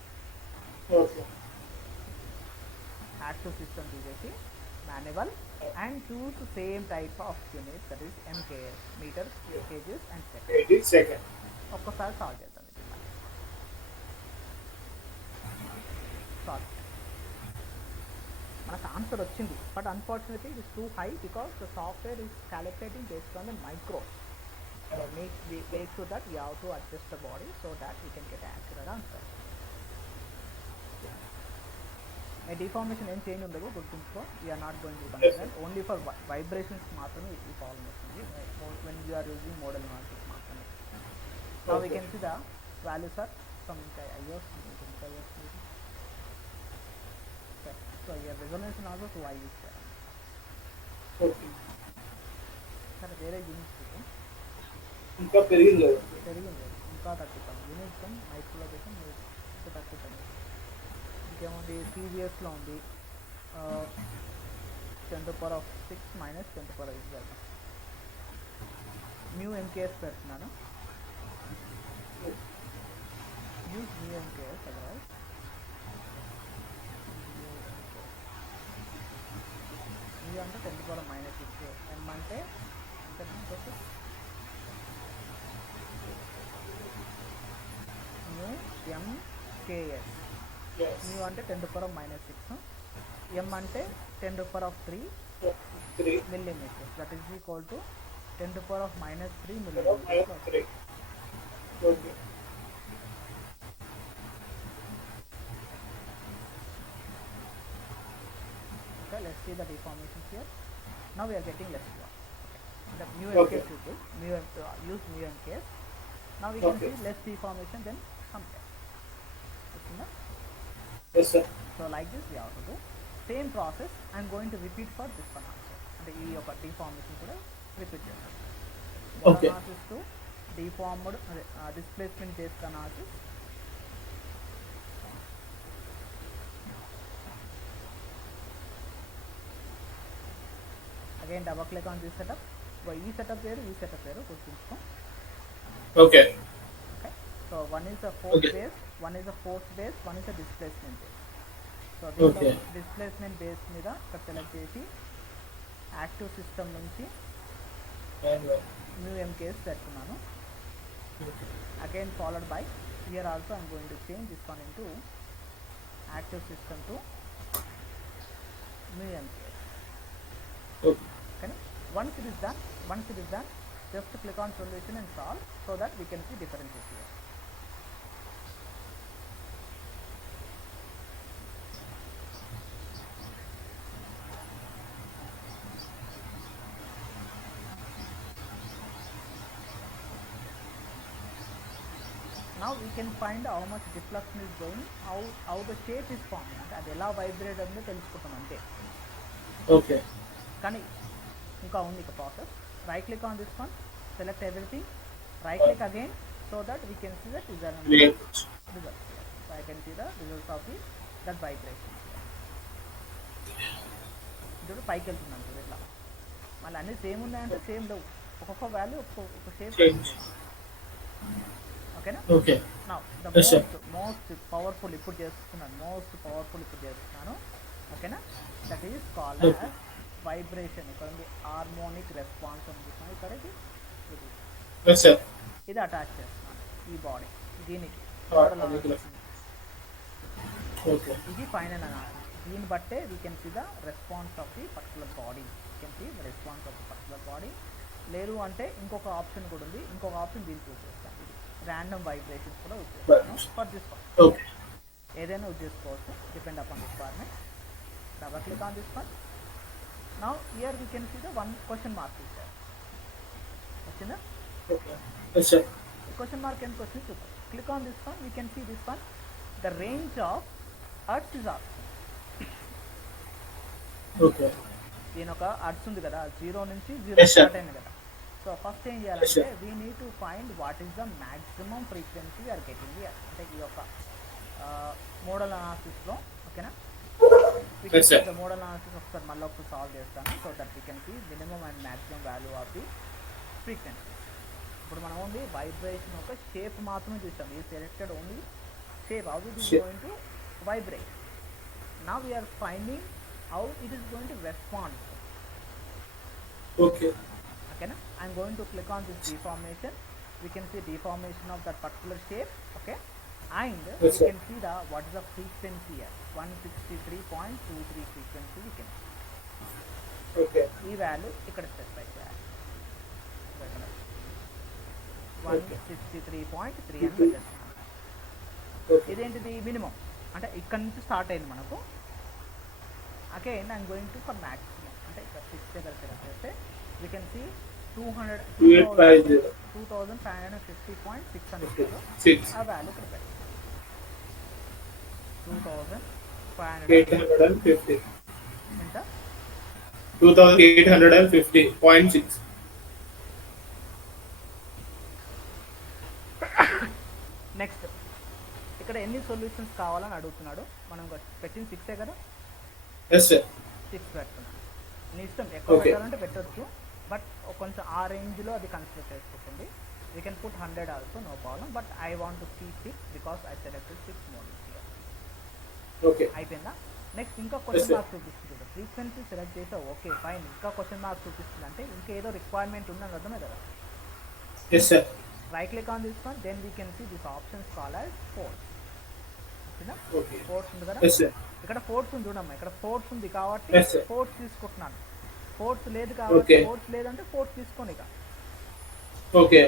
యాక్టివ్ సిస్టమ్ తీసేసి manual and choose same type of units, that is MKS, metres, KGs and second. ఒక్కసారి సాల్వ్ చేద్దాం. ఇది సాల్వ్ మనకు ఆన్సర్ వచ్చింది. But unfortunately it is too high because the software is calculating based on the micro. So make sure that we have to adjust the body so that we can get an accurate answer. A deformation ఏం change ఉండదు గుర్తుంచుకో. We're not going to consider only for vibrations మాత్రమే ఈ problem వస్తుంది when you are using model analysis మాత్రమే. Now we can see the values are from IOS. Okay. So your resolution also 2i is there. Okay సరే వేరే units ఇంకా పెరిగింది పెరిగింది ఇంకా తగ్గుతాం యూనిట్స్ మైక్రోలో పెట్టాం ఇంకా తగ్గుతాం. ఇంకేముంది సివిఎస్లో ఉంది 10⁻⁶ మైనస్ 10⁻⁴. న్యూ ఎంకేఎస్ పెడుతున్నాను. Use new MKS otherwise new అంటే 10⁻⁻⁶. ఎం అంటే న్యూ ఎంకేఎస్. న్యూ అంటే 10⁻⁻⁶. ఎం అంటే 10⁻³ millimeters. That is equal to 10⁻⁻³ millimeters. Okay Okay, let's see the deformations here. Now we are getting less one. Okay. The mu Okay. MKS is use mu MKS. Now we can Okay. see less deformation than compare. Okay. Yes sir So like this we have to do. Same process I am going to repeat for this one also. And the deformation kuda repeat cheyaలి. Okay. Analysis to deformed displacement based analysis. Again double click on this setup. ఈ setup వేరు ఈ setup వేరు గుర్తుంచుకో. Okay Okay. So one is a force Okay. base, one is a force base, one is a displacement base. So this Okay. displacement base మీద ఇక్కడ select చేసి active system నుంచి new MKS పెడుతున్నాను. Again followed by here also I am going to change this one into active system to new MKS. Okay Okay. Once it is done, just click on solution and solve so that we can see differences here. Now we can find how much deflection is going, how the shape is forming. అంటే అది ఎలా vibrate ఉందో తెలుసుకుంటాం అంతే. Okay కానీ ఇంకా ఉంది ఇక process. Right click on this one, select everything, right click again so that we can see the results. So I can see the results of that vibration. ఇప్పుడు పైకి వెళ్తున్నాను చూడు ఇట్లా. మళ్ళీ అన్నీ సేమ్ ఉన్నాయంటే సేమ్ లేవు, ఒక్కొక్క వాల్యూ ఒక్కొక్క షేప్. ఓకేనా? ఓకే నా the Yes, sir. Most powerful ఇప్పుడు చేస్తున్నాను. ఓకేనా? That is called Okay. As vibration. ఇక్కడ ఉంది హార్మోనిక్ రెస్పాన్స్ అని చూస్తున్నాను. ఇక్కడ ఇది ఎస్ సార్ ఇది అటాచ్ చేస్తున్నాను ఈ బాడీ దీనికి. ఓకే ఇది ఫైనల్ అనాలిసిస్. దీన్ని బట్టే we can see the response of the particular body. Can see the response of the particular body. లేదు అంటే ఇంకొక ఆప్షన్ కూడా ఉంది. ఇంకొక ఆప్షన్ దీనికి యూజ్ చేస్తాను. ఇది ర్యాండమ్ వైబ్రేషన్స్ కూడా యూజ్ చేస్తాను ఫర్ దిస్ వన్. ఓకే ఏదైనా యూజ్ చేసుకోవచ్చు depend upon requirement. Double click on this one. Now here we can see the one question mark ఇచ్చారు. వచ్చిందా? Okay yes sir question mark and question చూద్దాం. Click on this one, we can see this one. The range of hertz is option. Okay దీని ఒక earth's ఉంది కదా, 0 నుంచి 0 Yes, sir. Start అయింది కదా. సో ఫస్ట్ ఏం చేయాలంటే we need to find what is the maximum frequency or getting అంటే ఈ యొక్క మోడల్ అనాలిసిస్లో. ఓకేనా? Yes, sir. మోడల్ అనాలిసిస్ ఒకసారి మళ్ళీ ఒకసారి సాల్వ్ చేస్తాను so that we can see minimum and maximum value of the frequency. ఇప్పుడు మనం ఓన్లీ వైబ్రేషన్ ఒక షేప్ మాత్రమే చూసాం. ఈ selected only shape, how it is going to vibrate. Now we're finding how it is going to respond. Okay Okay, I am going to click on this deformation. We can see deformation of that particular shape. Okay, and Yes, we sir. can see the what is the frequency here. 163.23 frequency we can see. Okay ఈ value ఇక్కడ specify చేయాలి. 163.3 అని పెట్టేస్తున్నాను. Okay ఇదేంటిది minimum అంటే ఇక్కడ నుంచి start అయింది మనకు. Again I'm going to for maximum అంటే ఇక్కడ 6 దగ్గర సెలెక్ట్ చేస్తే we can see 2850 2550.6 అని ఇచ్చారు. 6 ఆ వాల్యూ ఇక్కడ పెట్టండి 850 ఎంత 2850.6. నెక్స్ట్ ఇక్కడ ఎన్ని సొల్యూషన్స్ కావాలని అడుగుతున్నాడు. మనం పెట్టింది 6 కదా, yes sir 6 పెడుతున్నాను. నీ ఇష్టం ఎక్కువ పెట్టాలంటే పెట్టచ్చు, బట్ కొంచెం ఆ రేంజ్లో అది కన్సిడర్ చేసుకోండి. We can put 100 also, no problem, but I want to see 6 because I selected 6 models here. Okay అయిపోయిందా? నెక్స్ట్ ఇంకా క్వశ్చన్ మార్క్స్ చూపిస్తుంది. ఫ్రీక్వెన్సీ సెలెక్ట్ చేస్తే ఓకే ఫైన్, ఇంకా క్వశ్చన్ మార్క్స్ చూపిస్తుంది అంటే ఇంకా ఏదో రిక్వైర్మెంట్ ఉందని అర్థమే కదా. yes sir right click on this one, then we can see this options call as force. ఓకేనా? ఓకే ఫోర్స్ ఉంది కదా, yes sir ఇక్కడ ఫోర్స్ ఉంది చూడమ్మా, ఇక్కడ ఫోర్స్ ఉంది కాబట్టి Yes, sir. ఫోర్స్ తీసుకుంటున్నాను. ఫోర్స్ లేదు కాబట్టి Okay. ఫోర్స్ లేదంటే ఫోర్స్ తీసుకొని ఇక. ఓకే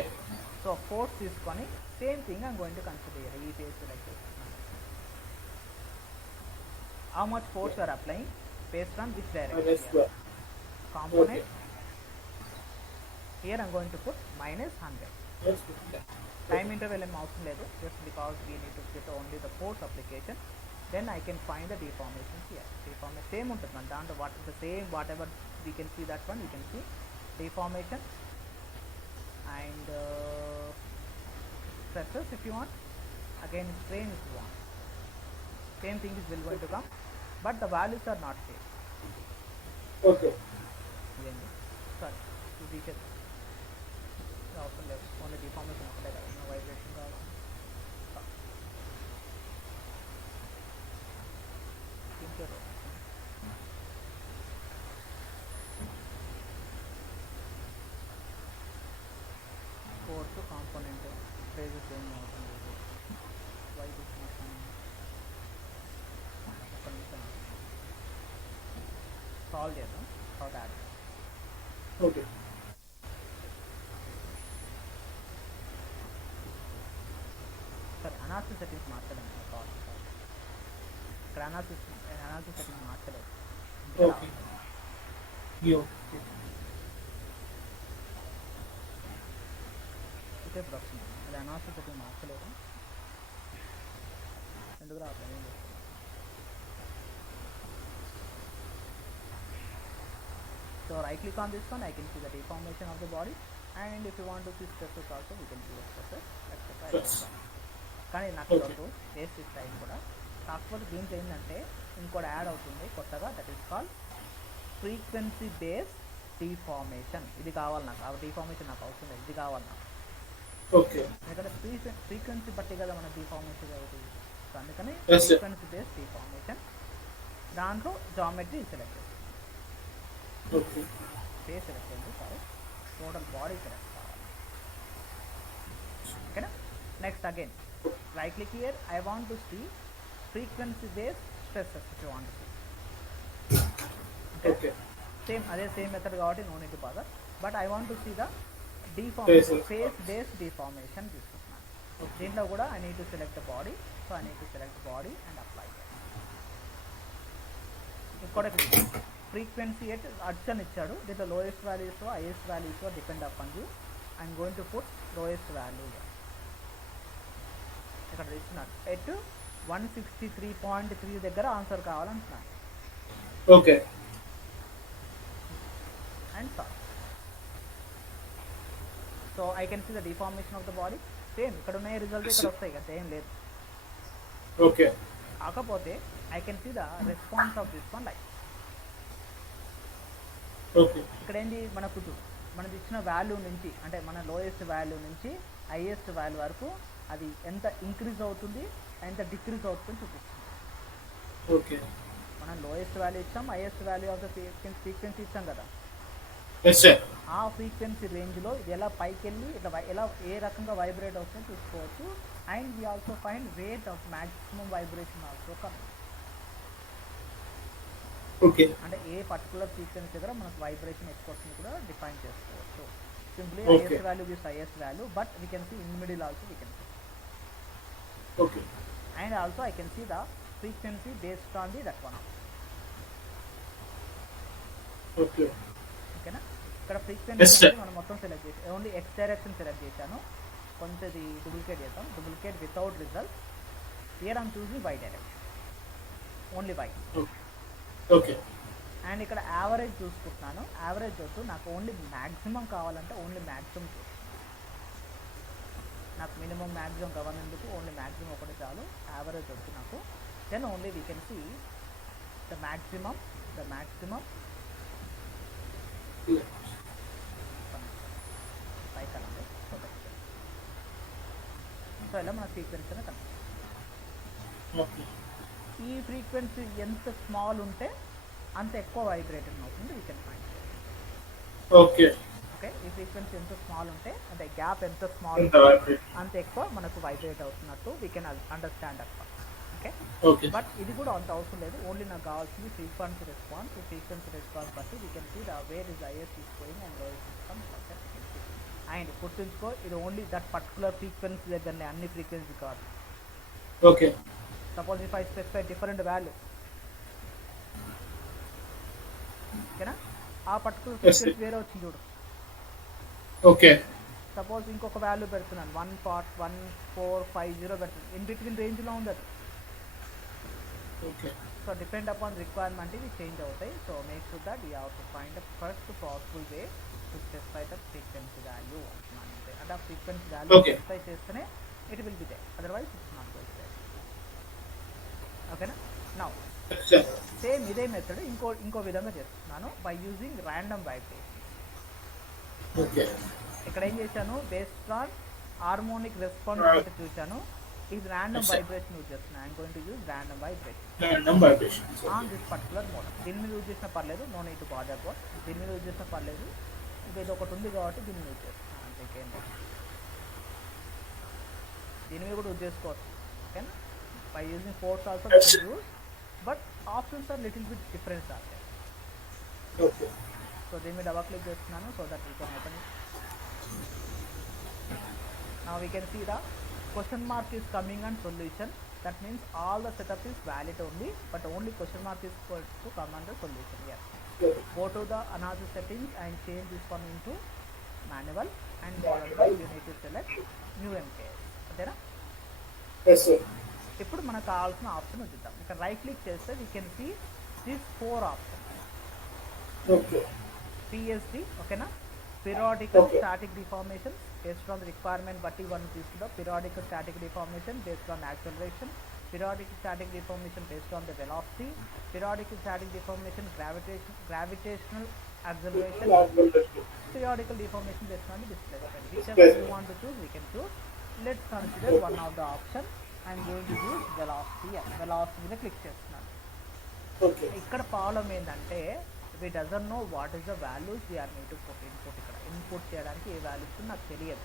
సో ఫోర్స్ తీసుకొని same thing I'm going to consider ఈ ఫేస్ సెలెక్ట్ చేస్తున్నాను. How much force are applying based on which direction? Component. Here I'm going to put -100. Time interval em avasam ledu, just because we need to get only the force application. Then I can find the deformations here. Deformation same untundi man, dantlo what is the same, whatever we can see that one, we can see deformation and stresses if you want. Again strain if you want. Same thing is will going to come, but the values are not same. Okay Sorry, to be checked. అవసరం లేదు, only deformation ఒకటే కదా, vibration కావాలి. Fourth component prices ఏం అవసరం లేదు. Vibration ఒక్క నిమిషం సాల్వ్ చేద్దాం. How to add. ఓకే సరే అనాలిసిస్ సెట్టింగ్స్ మార్చలేదు, ఇక్కడ అనాలిసిస్ సెట్టింగ్స్ మార్చలేదు. ఓకే యో ఇదే ప్రశ్న, అది అనాలిసిస్ సెట్టింగ్ మార్చలేదు ఎందుకు రావట్లేదు. So right click on this one, I can see the deformation of the body, and if you want to see stresses also, we can see the stresses, etc. కానీ నాకు వద్దు వేస్ట్ టైం కూడా. కాకపోతే దీంట్లో ఏంటంటే ఇంకోటి యాడ్ అవుతుంది కొత్తగా, that is call frequency based deformation. ఇది కావాలి నాకు, ఆ డిఫార్మేషన్ నాకు అవసరం లేదు, ఇది కావాలి నాకు. ఓకే ఎందుకంటే ఫ్రీక్వెన్సీ బట్టి కదా మన డిఫార్మేషన్ అవుతుంది. సో అందుకని Yes, sir. Frequency based deformation, దాంట్లో జామెట్రీ సెలెక్ట్ చేస్తాం. ఓకే ఫేస్ సెలెక్ట్ అయింది, సారీ టోటల్ బాడీ సెలెక్ట్ కావాలి. ఓకేనా? Next again right click here, I want to see frequency based stresses if you want to see. Okay same అదే same method కాబట్టి no need to bother, but I want to see the deformation, face based deformation తీసుకుంటున్నాను. దీంట్లో కూడా I need to select the body, so I need to select body and apply. ఇక్కడ frequency at అడ్షన్ ఇచ్చాడు, దీంట్లో lowest values highest values depend upon you. I'm going to put lowest value. ఇక్కడ ఇస్తున్నాడు at 163.3 దగ్గర ఆన్సర్ కావాలంటున్నాను. Okay and sorry. So I can see the deformation of the body. Same ఇక్కడ ఉన్న రిజల్ట్ ఇక్కడ వస్తాయి కదా, ఏం లేదు. ఓకే కాకపోతే I can see the response of this one like. Okay ఇక్కడ ఏంటి, మనది ఇచ్చిన వాల్యూ నుంచి, అంటే మన లోయెస్ట్ వాల్యూ నుంచి హైయెస్ట్ వాల్యూ వరకు అది ఎంత ఇంక్రీజ్ అవుతుంది, ఎంత డిక్రీజ్ అవుతుందని చూపిస్తుంది. ఓకే మనం లోయెస్ట్ వాల్యూ ఇచ్చాం, highest value of the frequency ఇచ్చాం కదా, ఎస్ సార్ ఆ ఫ్రీక్వెన్సీ రేంజ్లో ఇది ఎలా పైకి వెళ్ళి ఇట్లా ఎలా ఏ రకంగా వైబ్రేట్ అవుతుందో చూసుకోవచ్చు. And we also find rate of maximum vibration also come. Okay అంటే ఏ పర్టికులర్ ఫ్రీక్వెన్సీ దగ్గర మనకు వైబ్రేషన్ ఎక్కువ వస్తుంది కూడా డిఫైన్ చేసుకోవచ్చు. Simply Okay. Highest value is highest value, but we can see in middle also we can see. Okay And also I can see the frequency based on the that one. Okay. ఓకేనా. ఇక్కడ yes frequency sir. అనేది మనం మొత్తం select చేసి only X direction select చేశాను. కొంచెం ఇది duplicate చేద్దాం. Duplicate without result. Here I'm choosing Y direction, only Y. Okay. And ఇక్కడ యావరేజ్ చూసుకుంటున్నాను. యావరేజ్ వద్దు, నాకు ఓన్లీ మ్యాక్సిమం కావాలంటే ఓన్లీ మ్యాక్సిమం చూస్తున్నాను. నాకు మినిమం మ్యాక్సిమం కావాలందుకు ఓన్లీ మ్యాక్సిమం ఒకటి చాలు, యావరేజ్ వద్దు నాకు. Then only we can see the maximum పైకనండి. సో ఇలా మన ఫ్రీక్వెన్సీ అనేది కనిపిస్తుంది. ఈ ఫ్రీక్వెన్సీ ఎంత స్మాల్ ఉంటే అంత ఎక్కువ వైబ్రేటింగ్ అవుతుంది. We can find. Okay. Okay, ఈ ఫ్రీక్వెన్సీ ఎంత స్మాల్ ఉంటే అంటే గ్యాప్ ఎంత స్మాల్ ఎంత ఉంటే వైబ్రేట్. అంత ఎక్కువ మనకు వైబ్రేట్ అవుతున్నట్టు వీ కెన్ అండర్స్టాండ్ అట్లా. Okay, okay. బట్ ఇది కూడా అంత అవసరం లేదు. ఓన్లీ నాకు కావాల్సింది ఫ్రీక్వెన్సీ రెస్పాన్స్. ఈ ఫ్రీక్వెన్సీ రెస్పాన్స్ బట్టి we can see the where is IS is going and lower system. And గుర్తుంచుకో, ఇది ఓన్లీ దట్ పర్టికులర్ ఫ్రీక్వెన్సీ దగ్గరనే, అన్ని ఫ్రీక్వెన్సీ కాదు. Okay. Suppose if I specify different value, ఓకేనా, ఆ పర్టికులర్ ఫ్రీక్వెన్సీ వేరే వచ్చింది చూడు. ఓకే. సపోజ్ ఇంకొక వాల్యూ పెడుతున్నాను, 1.1450 పెడుతున్నాను. ఇన్ బిట్వీన్ రేంజ్లో ఉంది అది. Okay. So depend upon requirement ఇవి చేంజ్ అవుతాయి. So make sure that you have to find the first possible way to specify the frequency value అంటున్నాను. అంటే ఆ ఫ్రీక్వెన్సీ వాల్యూ స్పెసిఫై చేస్తేనే it will be they, otherwise it's not going to they. ఓకేనా. Now same ఇదే method ఇంకో విధంగా చేస్తున్నాను by using random vibration. Okay. ఇక్కడ ఏం చేశాను, బేస్డ్ ఆన్ హార్మోనిక్ రెస్పాన్స్ ఒకటి చూశాను. ఇది ర్యాండమ్ వైబ్రేషన్ యూజ్ చేస్తున్నాను. I'm going to use random vibration on this particular model. దీని మీద యూజ్ చేసిన పర్లేదు, no need to bother about. దీని మీద యూజ్ చేసిన పర్లేదు, ఇది ఒకటి ఉంది కాబట్టి దీన్ని యూజ్ చేస్తున్నాను. అంతేకేం దీని మీద కూడా యూజ్ చేసుకోవచ్చు. ఓకేనా. By using force also use, but options are little bit difference are there. Okay. So దీని మీద డబల్ క్లిక్ చేస్తున్నాను. So that we can open. Now we can see the question mark is coming on solution. That means all the setup is valid only, but only question mark is going to come on the solution. Yes. Go to the analysis settings and change this one into manual, and you need to select new MKS. అంతేనా. ఇప్పుడు మనకు కావాల్సిన option చూద్దాం. ఇక్కడ right click చేస్తే we can see this 4 options. Okay. PSD, ఓకేనా, periodical static deformation based on the requirement బట్టి మనం తీసుకుంటాం. periodical static deformation based on acceleration, periodical static deformation based on the velocity, periodical static deformation gravitational acceleration, periodical deformation based on the displacement. Whichever you want to choose, we can choose. Let's consider one of the option. I'm going to use velocity. velocity మీద click చేస్తున్నాను. ఇక్కడ problem ఏంటంటే we doesn't know what is the values we are need to put input. ఇక్కడ input చేయడానికి ఏ values నాకు తెలియదు.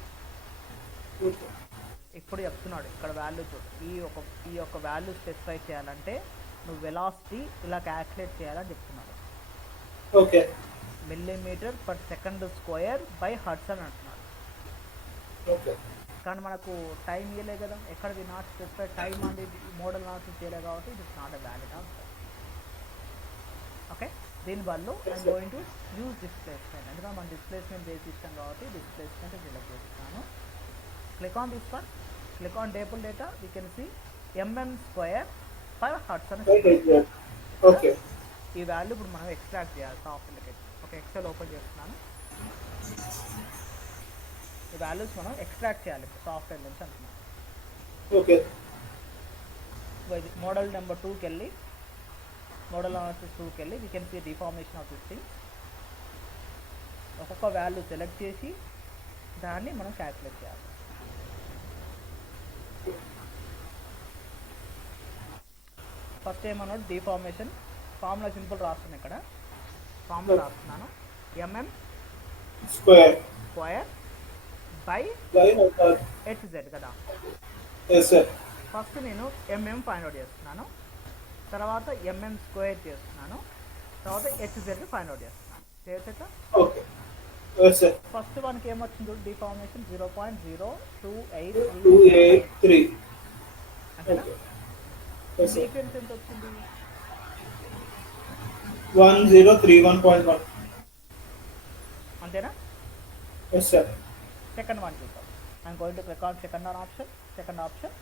ఇప్పుడు చెప్తున్నాడు ఇక్కడ వాల్యూ చూడు, ఈ యొక్క వాల్యూ స్పెసిఫై చేయాలంటే నువ్వు వెలాసిటీ ఇలా క్యాల్కులేట్ చేయాలని చెప్తున్నాడు. Okay. Millimeter per second square by hertz అని అంటున్నాడు. ఓకే. కానీ మనకు టైం ఇవ్వలే కదా, ఎక్కడ వి నాట్ స్పెసిఫై టైం అనేది మోడల్ నాట్ చేయలేదు కాబట్టి it is not a valid answer. Okay. దీనివల్ల I'm going to use displacement. ఎందుకంటే మన డిస్ప్లేస్మెంట్ బేస్ ఇస్తాం కాబట్టి డిస్ప్లేస్మెంట్ సెలెక్ట్ చేస్తున్నాను. Click on this one, click on table data. We can see mm² per hertz అని. Okay. ఈ value ఇప్పుడు మనం ఎక్స్ట్రాక్ట్ చేయాలి సాఫ్ట్వేర్కి. ఒక ఎక్సెల్ ఓపెన్ చేస్తున్నాను. ఈ వాల్యూస్ మనం ఎక్స్ట్రాక్ట్ చేయాలి సాఫ్ట్వేర్ నుంచి అంటున్నాను. ఓకే. మోడల్ నెంబర్ 2కి వెళ్ళి మోడల్ అనాలిసిస్ 2కి వెళ్ళి we can see deformation of this thing. ఒక్కొక్క వాల్యూ సెలెక్ట్ చేసి దాన్ని మనం క్యాల్కులేట్ చేయాలి. ఫస్ట్ ఏమన్నాడు, డిఫార్మేషన్ ఫార్ములా సింపుల్ రాస్తున్నాను. ఇక్కడ ఫార్ములా రాస్తున్నాను, mm² బై hz కదా. ఫస్ట్ నేను mm ఫైండ్ అవుట్ చేస్తున్నాను, తర్వాత mm² చేస్తున్నాను, తర్వాత hz ఫైండ్ అవుట్ చేస్తున్నాను. చేసేట ఫస్ట్ వన్కి ఏమొచ్చింది డిఫార్మేషన్ 0.0283 అంతేనా. ఫ్రీక్వెన్సీ ఎంత వచ్చింది, 1031.1. అంతేనా? Yes, sir. సెకండ్ వన్ చూద్దాం. I'm going to click on second option.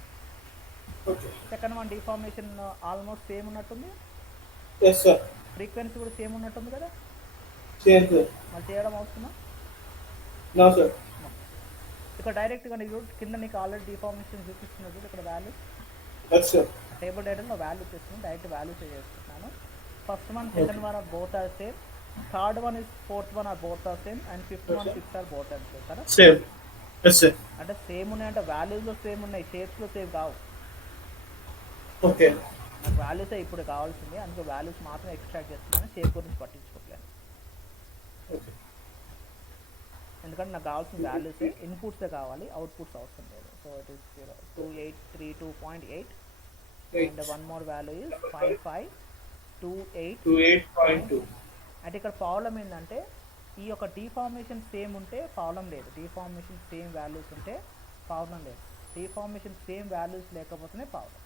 Okay. Second one deformation almost same ఉన్నట్టుంది. Yes, sir. ఫ్రీక్వెన్సీ కూడా సేమ్ ఉన్నట్టుంది కదా. Same, sir. మళ్ళీ చేయడం అవసరమా? No, sir. ఇక్కడ డైరెక్ట్గా నీకు కింద నీకు ఆల్రెడీ డిఫార్మేషన్ చూపిస్తున్నది ఇక్కడ వాల్యూ. Yes, sir. టేబుల్ డేటాలో వాల్యూ చేస్తున్నాను, డైరెక్ట్ వాల్యూస్ చేస్తున్నాను. First one second one are both are same, third one is fourth one are both are same, and fifth one sixth are both are same కదా. Same. Yes, sir. అంటే same ఉన్నాయి అంటే వాల్యూస్లో same ఉన్నాయి, షేప్స్లో same కావు. Okay. నాకు values ఇప్పుడు కావాల్సింది, అందుకే వాల్యూస్ మాత్రం ఎక్స్ట్రాక్ట్ చేస్తున్నాను, షేప్ గురించి పట్టించుకోవట్లేదు. Okay. ఎందుకంటే నాకు కావాల్సిన వాల్యూస్ ఇన్పుట్సే కావాలి, అవుట్పుట్స్ అవసరం లేదు. So it is 2832.8 and one more value is 5528.2. అంటే ఇక్కడ ప్రాబ్లం ఏంటంటే ఈ యొక్క డిఫార్మేషన్ సేమ్ ఉంటే ప్రాబ్లం లేదు, డిఫార్మేషన్ సేమ్ వాల్యూస్ ఉంటే ప్రాబ్లం లేదు, డిఫార్మేషన్ సేమ్ వాల్యూస్ లేకపోతేనే ప్రాబ్లం.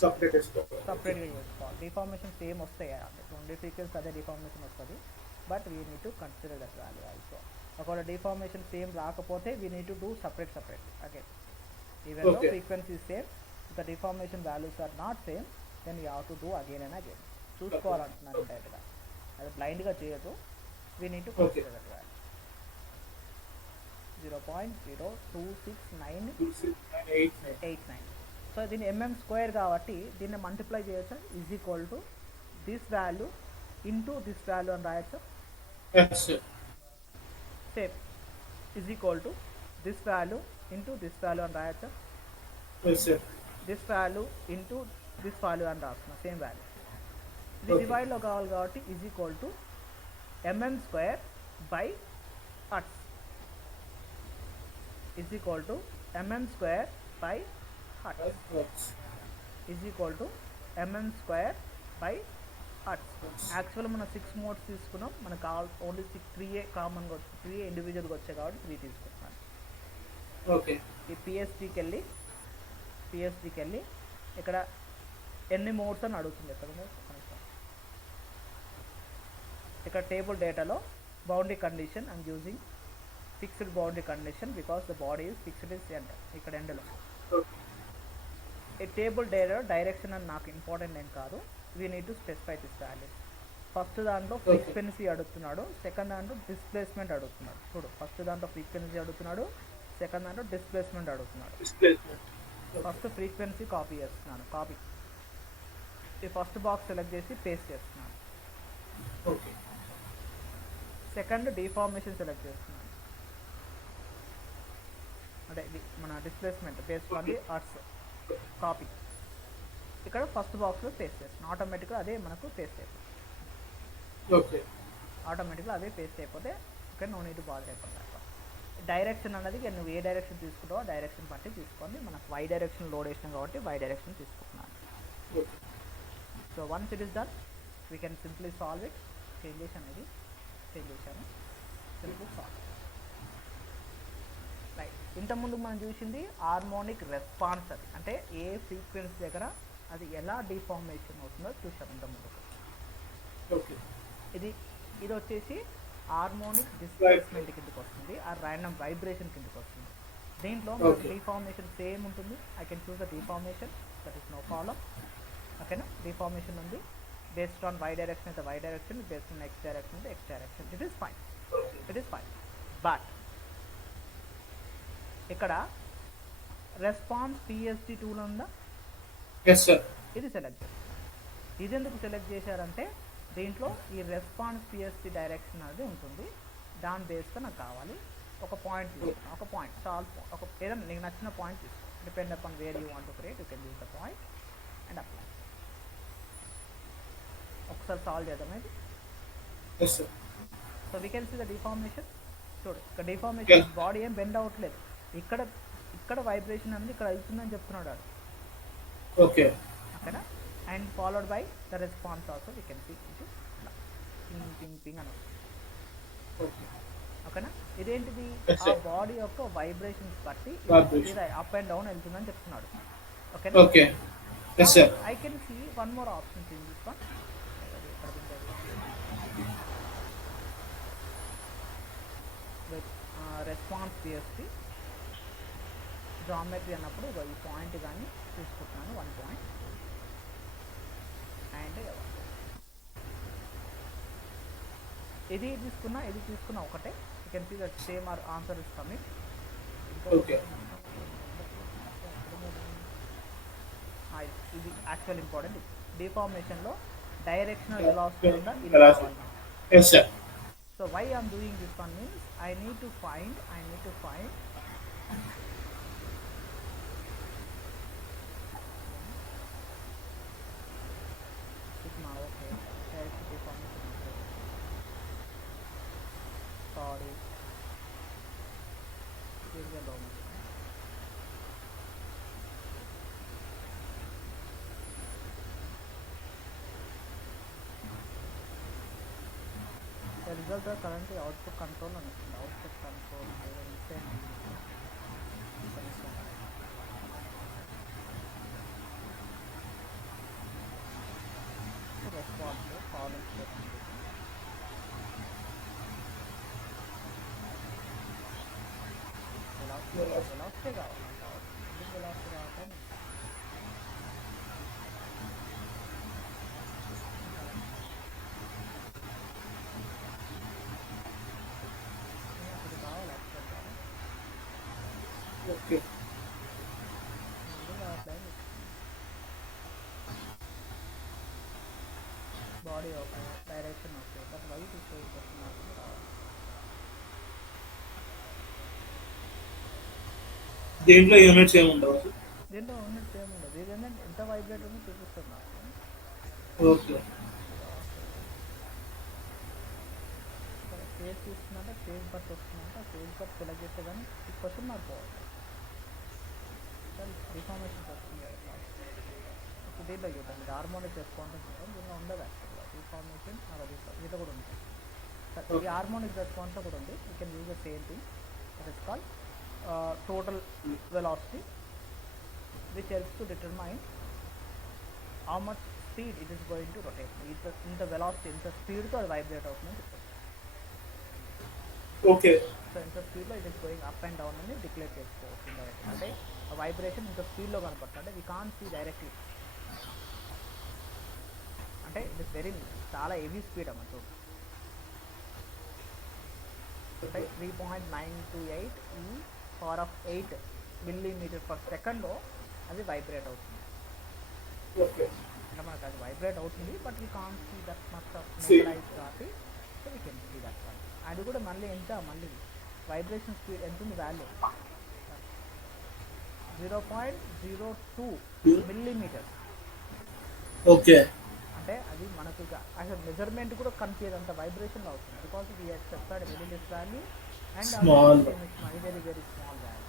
సపరేట్గా చేసుకోవాలి. డిఫార్మేషన్ సేమ్ వస్తాయి అంటే 20 ఫ్రీక్వెన్సీ అదే డిఫార్మేషన్ వస్తుంది, but we need to consider that value also. ఒకవేళ డిఫార్మేషన్ సేమ్ రాకపోతే we need to do separate again. Even though frequency same, the deformation values are not same, then you have to do again and again. చూసుకోవాలంటున్నాను డైరెక్ట్గా, అది బ్లైండ్గా చేయదు. We need to consider that value. 0.0269889. So దీన్ని mm² కాబట్టి దీన్ని multiply చేయొచ్చా, is equal to this value into this value అని రాయొచ్చా. Same is equal to this value into this value అని రాయొచ్చా. This value into this value అని రాస్తున్నా, సేమ్ వాల్యూ. ఇది డివైడ్లో కావాలి కాబట్టి is equal to mm² by hertz is equal to mm² by hertz is equal to mm² by hertz. Actual మనం 6 modes తీసుకున్నాం, మనకు ఓన్లీ 3 కామన్గా 3 ఇండివిజువల్గా వచ్చాయి కాబట్టి 3 తీసుకుంటున్నాను. ఓకే. ఈ పిఎస్టీకి వెళ్ళి ఇక్కడ ఎన్ని మోడ్స్ అని అడుగుతుంది. ఇక్కడ టేబుల్ డేటాలో boundary condition I'm using fixed boundary condition because the body is fixed is end. ఇక్కడ ఎండ్లో ఈ టేబుల్ డేటా డైరెక్షన్ అని నాకు ఇంపార్టెంట్ ఏం కాదు, we need to specify this values. First దాంట్లో ఫ్రీక్వెన్సీ అడుగుతున్నాడు, సెకండ్ దాంట్లో డిస్ప్లేస్మెంట్ అడుగుతున్నాడు. చూడు, ఫస్ట్ దాంట్లో ఫ్రీక్వెన్సీ అడుగుతున్నాడు, సెకండ్ దాంట్లో డిస్ప్లేస్మెంట్ అడుగుతున్నాడు. ఫస్ట్ ఫ్రీక్వెన్సీ కాపీ చేస్తున్నాను, ఈ ఫస్ట్ బాక్స్ సెలెక్ట్ చేసి పేస్ట్ చేస్తున్నాను. సెకండ్ డిఫార్మేషన్ సెలెక్ట్ చేస్తున్నాను, అంటే ఇది మన displacement based on the hertz copy. ఇక్కడ ఫస్ట్ బాక్స్లో పేస్ట్ చేస్తున్నాను, ఆటోమేటిక్గా అదే మనకు పేస్ట్ అయిపోతుంది. ఆటోమేటిక్గా అదే పేస్ట్ అయిపోతే ఇక్కడ నో నీడ్ టు బాదర్ అయిపోతుంది. డైరెక్షన్ అన్నది నువ్వు ఏ డైరెక్షన్ తీసుకుంటావో ఆ డైరెక్షన్ బట్టి తీసుకోండి. మనకు వై డైరెక్షన్ లోడ్ వేసినాం కాబట్టి వై డైరెక్షన్ తీసుకుంటున్నాను. So once it is done we can simply solve it. Change చేశాను, సింప్లీ సాల్వ్. రైట్, ఇంతకుముందు మనం చూసింది హార్మోనిక్ రెస్పాన్స్, అది అంటే ఏ ఫ్రీక్వెన్సీ దగ్గర అది ఎలా డిఫార్మేషన్ అవుతుందో చూసాం ఇంతకుముందు. ఇది వచ్చేసి హార్మోనిక్ డిస్ప్లేస్మెంట్ కిందకి వస్తుంది, ఆ ర్యాండమ్ వైబ్రేషన్ కిందకి వస్తుంది. దీంట్లో మనకి డిఫార్మేషన్ సేమ్ ఉంటుంది. I can choose the deformation, that is no problem. ఓకేనా, డిఫార్మేషన్ ఉంది. బేస్డ్ ఆన్ వై డైరెక్షన్ అయితే Y direction, based on X direction అయితే X direction. It is fine. But ఇక్కడ రెస్పాన్స్ పిఎస్టీ టూలో ఉందా? ఇది సెలెక్ట్ చేస్తారు. ఇది ఎందుకు సెలెక్ట్ చేశారంటే దీంట్లో ఈ రెస్పాన్స్ పిఎస్టీ డైరెక్షన్ అనేది ఉంటుంది, దాని బేస్గా నాకు కావాలి. ఒక పాయింట్ తీసుకున్నాను, ఒక పాయింట్ సాల్వ్, ఏదైనా నీకు నచ్చిన పాయింట్ తీసుకో. Depend upon where you want to create, you can use the point and apply. ఒకసారి సాల్వ్ చేద్దాం ఇది. So we can see the deformation. చూడు, ఇక్కడ డిఫార్మేషన్ బాడీ ఏం బెండ్ అవ్వట్లేదు, ఇక్కడ వైబ్రేషన్ అనేది ఇక్కడ వెళ్తుందని చెప్తున్నాడు వాడు. ఓకేనా, and followed by the response also we can see it ping అని. ఓకేనా, ఇదేంటిది ఆ బాడీ యొక్క వైబ్రేషన్స్ బట్టి ఇది అప్ అండ్ డౌన్ వెళ్తుందని చెప్తున్నాడు. ఓకేనా, I can see one more option in this one. Response BST geometry అన్నప్పుడు ఈ పాయింట్ కానీ తీసుకుంటున్నాను 1 పాయింట్ అండ్ ఇది తీసుకున్న ఒకటే. You can see that same are answer is coming. Okay ఇది యాక్చువల్ ఇంపార్టెంట్. డిఫార్మేషన్లో డైరెక్షనల్ వెలాసిటీ ఉందా ఇది Velocity. కావాలి. Yes, sir. So why I am doing this one means I need to find sigma. Okay, direct deformation. Sorry, here is a low. The results are currently output control and output control. Response to column statement. Velocity కావాలి. Velocity రావటం Okay. Body okay, direction okay, but white దీంట్లో units ఏమి ఉండవు. దీంట్లో units ఏమి ఉండదు. ఇది ఏంటంటే ఎంత వైబ్రేట్ ఉందో చూపిస్తుంది నాకు. ఓకే ఫేజ్ తీసుకున్నాక ఫేజ్ బట్ వస్తుందంటే ఆ ఫేజ్ బట్ సెలెక్ట్ చేస్తే కానీ ఈ క్వశ్చన్ మార్క్ పోవాలి. డిఫార్మేషన్ వస్తుంది. ఇప్పుడు దీంట్లో చూడండి హార్మోనిక్ రెస్పాన్స్ ఉంటుంది, దీనిలో ఉండదు యాక్చువల్గా డిఫార్మేషన్. దీంట్లో కూడా ఉంటుంది. ఈ హార్మోనిక్ రెస్పాన్స్లో కూడా ఉంది. You can use the same thing. It is called total velocity, which helps to determine how much speed it is going to rotate. ఇంత velocity, ఇంత స్పీడ్తో అది వైబ్రేట్ అవుతుందని చెప్పచ్చు. ఓకే సో ఇంత స్పీడ్లో it is going up and down అని declare చేసుకోవచ్చు ఇండైరెక్ట్. అంటే వైబ్రేషన్ ఇంత స్పీడ్లో కనపడుతుంది. అంటే వీ కాంట్ సీ డైరెక్ట్లీ. అంటే ఇట్ ఇస్ వెరీ చాలా హెవీ స్పీడ్ అమ్మ చూడు. అంటే 3.928 ఈ power of 8 millimeters per second అది వైబ్రేట్ అవుతుంది. ఓకే అంటే మనకు అది వైబ్రేట్ అవుతుంది, but we can't see that much of metalize కాబట్టి so we can see that one. అది కూడా మళ్ళీ మళ్ళీ వైబ్రేషన్ స్పీడ్ ఎంత ఉంది వాల్యూ 0.02 millimeters. ఓకే అంటే అది మనకు అసలు మెజర్మెంట్ కూడా కనిపించేది అంత వైబ్రేషన్ అవుతుంది. బికాస్ వీ హెడ్ చెప్తాడు very less value and very very small value.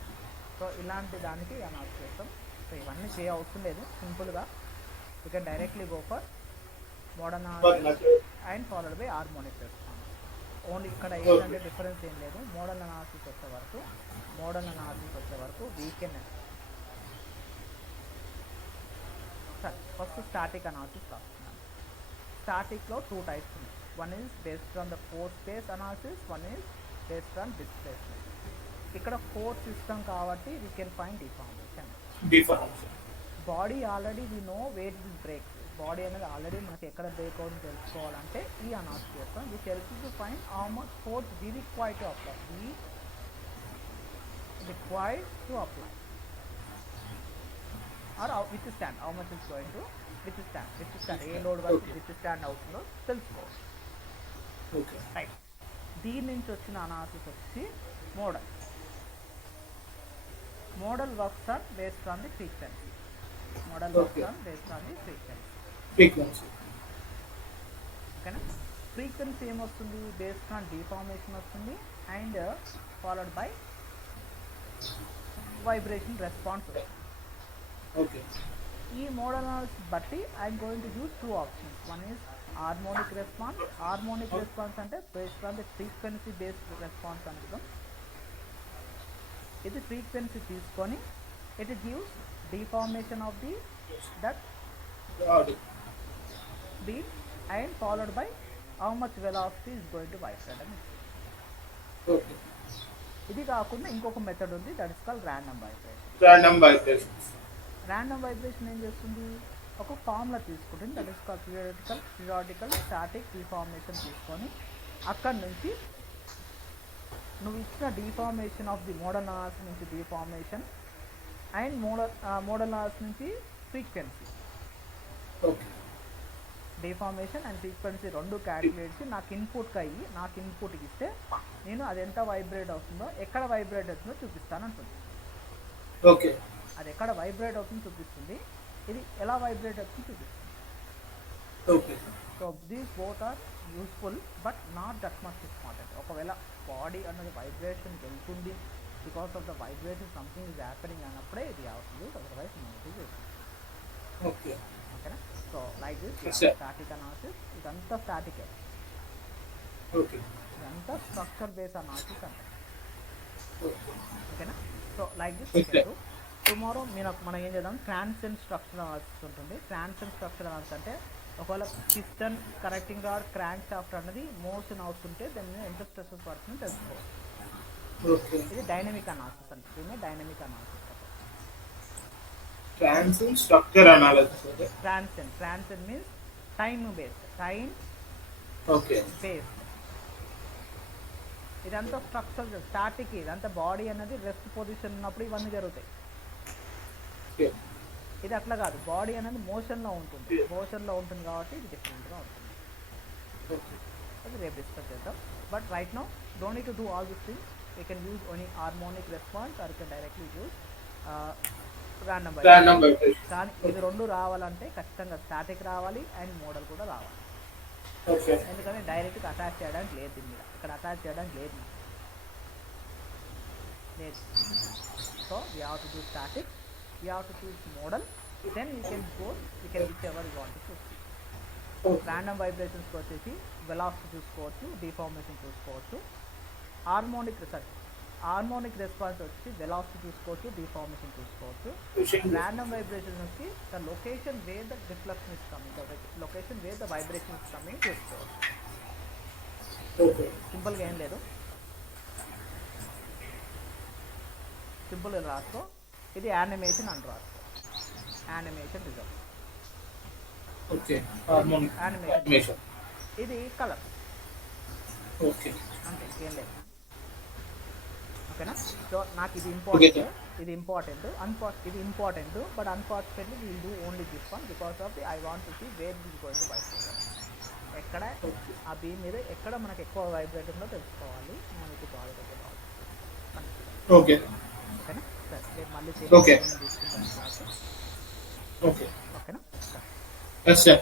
So ఇలాంటి దానికి అనౌన్స్ చేస్తాం. సో ఇవన్నీ అవసరం లేదు, సింపుల్గా you can directly go for modern and followed by harmonic response. Only ఇక్కడ ఏంటంటే డిఫరెన్స్ ఏం లేదు. మోడల్ అనాలిసిస్ వచ్చే వరకు వీ కెన్ సరే ఫస్ట్ స్టాటిక్ అనాలిసిస్ రాస్తున్నాను. స్టాటిక్లో 2 types ఉన్నాయి. One is based on the force space analysis, one is based on displacement. ఇక్కడ ఫోర్స్ సిస్టమ్ కాబట్టి we can find deformation. Body already we know where the break. Body అనేది already మనకి ఎక్కడ break అవుతుంది తెలుసుకోవాలంటే ఈ అనాలిసిస్ చేస్తాం. Which helps to find how much force we required to apply. or withstand how much is going to withstand A load వరకు withstand అవుతుందో తెలుసుకోవాలి. Okay right. దీని నుంచి వచ్చిన అనాలిసిస్ వచ్చి model works on based on the frequency. Frequency ఓకేనా. Frequency ఏమొస్తుంది, based on deformation వస్తుంది and followed by vibration response వస్తుంది. ఓకే ఈ మోడల్ అనాలిసిస్ బట్టి I'm going to use 2 options. One is harmonic response. Harmonic response అంటే based on the frequency based response అంటున్నాం. ఇది frequency తీసుకొని it gives deformation of the that beat and followed by how much velocity is going to vibrate. Okay ఇది కాకుండా ఇంకొక method ఉంది, that is called random vibration. Random vibration ఏం చేస్తుంది, ఒక ఫార్ములా తీసుకుంటుంది, that is called periodical static deformation తీసుకొని అక్కడ నుంచి నువ్వు ఇచ్చిన deformation of the model analysis నుంచి డిఫార్మేషన్ అండ్ మోడల్ అనాలిసిస్ నుంచి ఫ్రీక్వెన్సీ, డిఫార్మేషన్ అండ్ ఫ్రీక్వెన్సీ రెండు క్యాలిక్యులేట్ చేసి నాకు ఇన్పుట్కి ఇస్తే నేను అది ఎంత వైబ్రేట్ అవుతుందో, ఎక్కడ వైబ్రేట్ అవుతుందో చూపిస్తాను అంటుంది. ఓకే, అది ఎక్కడ వైబ్రేట్ అవుతుందో చూపిస్తుంది, ఇది ఎలా వైబ్రేట్ అవుతుందో చూపిస్తుంది. Okay. So these both are useful but not that much important. ఒకవేళ బాడీ అన్నది వైబ్రేషన్ వెళ్తుంది, because of the vibration something is happening అన్నప్పుడే ఇది అవుతుంది, అదర్వైజ్ మనం చేస్తుంది. ఓకే, ఓకేనా. So like this static analysis, ఇదంతా స్టాటిక్, ఓకే, ఇదంతా స్ట్రక్చర్ బేస్ అనాలిసిస్ అంటే. ఓకేనా. సో లైక్ దిస్ టుమారో మనం ఏం చేద్దాం, ట్రాన్సెంట్ స్ట్రక్చర్ అనాలిసిస్ ఉంటుంది. ట్రాన్సెంట్ స్ట్రక్చర్ అనాలిసిస్ అంటే ఒకవేళ piston, connecting rod, crank shaft అనేది మోషన్ అవుతుంటే దాని ఎంత స్ట్రెసెస్ పడుతుందో తెలుసుకోవాలి. ఇది డైనమిక్ అనాలిసిస్ అంటే, దీన్ని dynamic analysis. Transient structure analysis. Transient means time based. Okay, based. ఇదంతా స్ట్రక్చర్ స్టాటిక్, ఇదంతా బాడీ అనేది రెస్ట్ పొజిషన్ ఉన్నప్పుడు ఇవన్నీ జరుగుతాయి. ఇది అట్లా కాదు, బాడీ అనేది మోషన్లో ఉంటుంది కాబట్టి ఇది డిఫరెంట్గా ఉంటుంది. అది రేపు డిస్కస్ చేద్దాం. But right now don't need to do all this things. You can use only harmonic response are you can directly use random vibration. కానీ ఇది రెండు రావాలంటే ఖచ్చితంగా స్టాటిక్ రావాలి అండ్ మోడల్ కూడా రావాలి. ఎందుకంటే డైరెక్ట్గా అటాచ్ చేయడానికి లేదు, దీని మీద ఇక్కడ అటాచ్ చేయడానికి లేదు. So you have to do static, you have to choose model, then you can whichever you want to choose. Random vibrations ko వచ్చేసి velocity చూసుకోవచ్చు, deformation చూసుకోవచ్చు. హార్మోనిక్ రెస్పాన్స్ వచ్చి velocity చూసుకోవచ్చు, deformation చూసుకోవచ్చు. Random vibrations వచ్చి the location where the deflection is coming, the location where the vibration is coming చూసుకోవచ్చు. సింపుల్గా ఏం లేదు, సింపుల్గా రాసుకో. ఇది యానిమేషన్ అంటారు, animation result. Okay, harmonic animation. ఇది కలర్. ఓకే, అంటే ఏం లేదు. ఓకేనా. సో నాకు ఇది important but unfortunately will do only this one because of the I want to see where this going to vibrate. ఎక్కడ ఆ బీమ్ మీద ఎక్కడ మనకు ఎక్కువ వైబ్రేట్ ఉందో తెలుసుకోవాలి. మనకి బాగా ఓకే, ఓకేనా. సరే మళ్ళీ ఓకే, తీసుకుంటాను. ఓకే, ఓకేనా. Yes sir.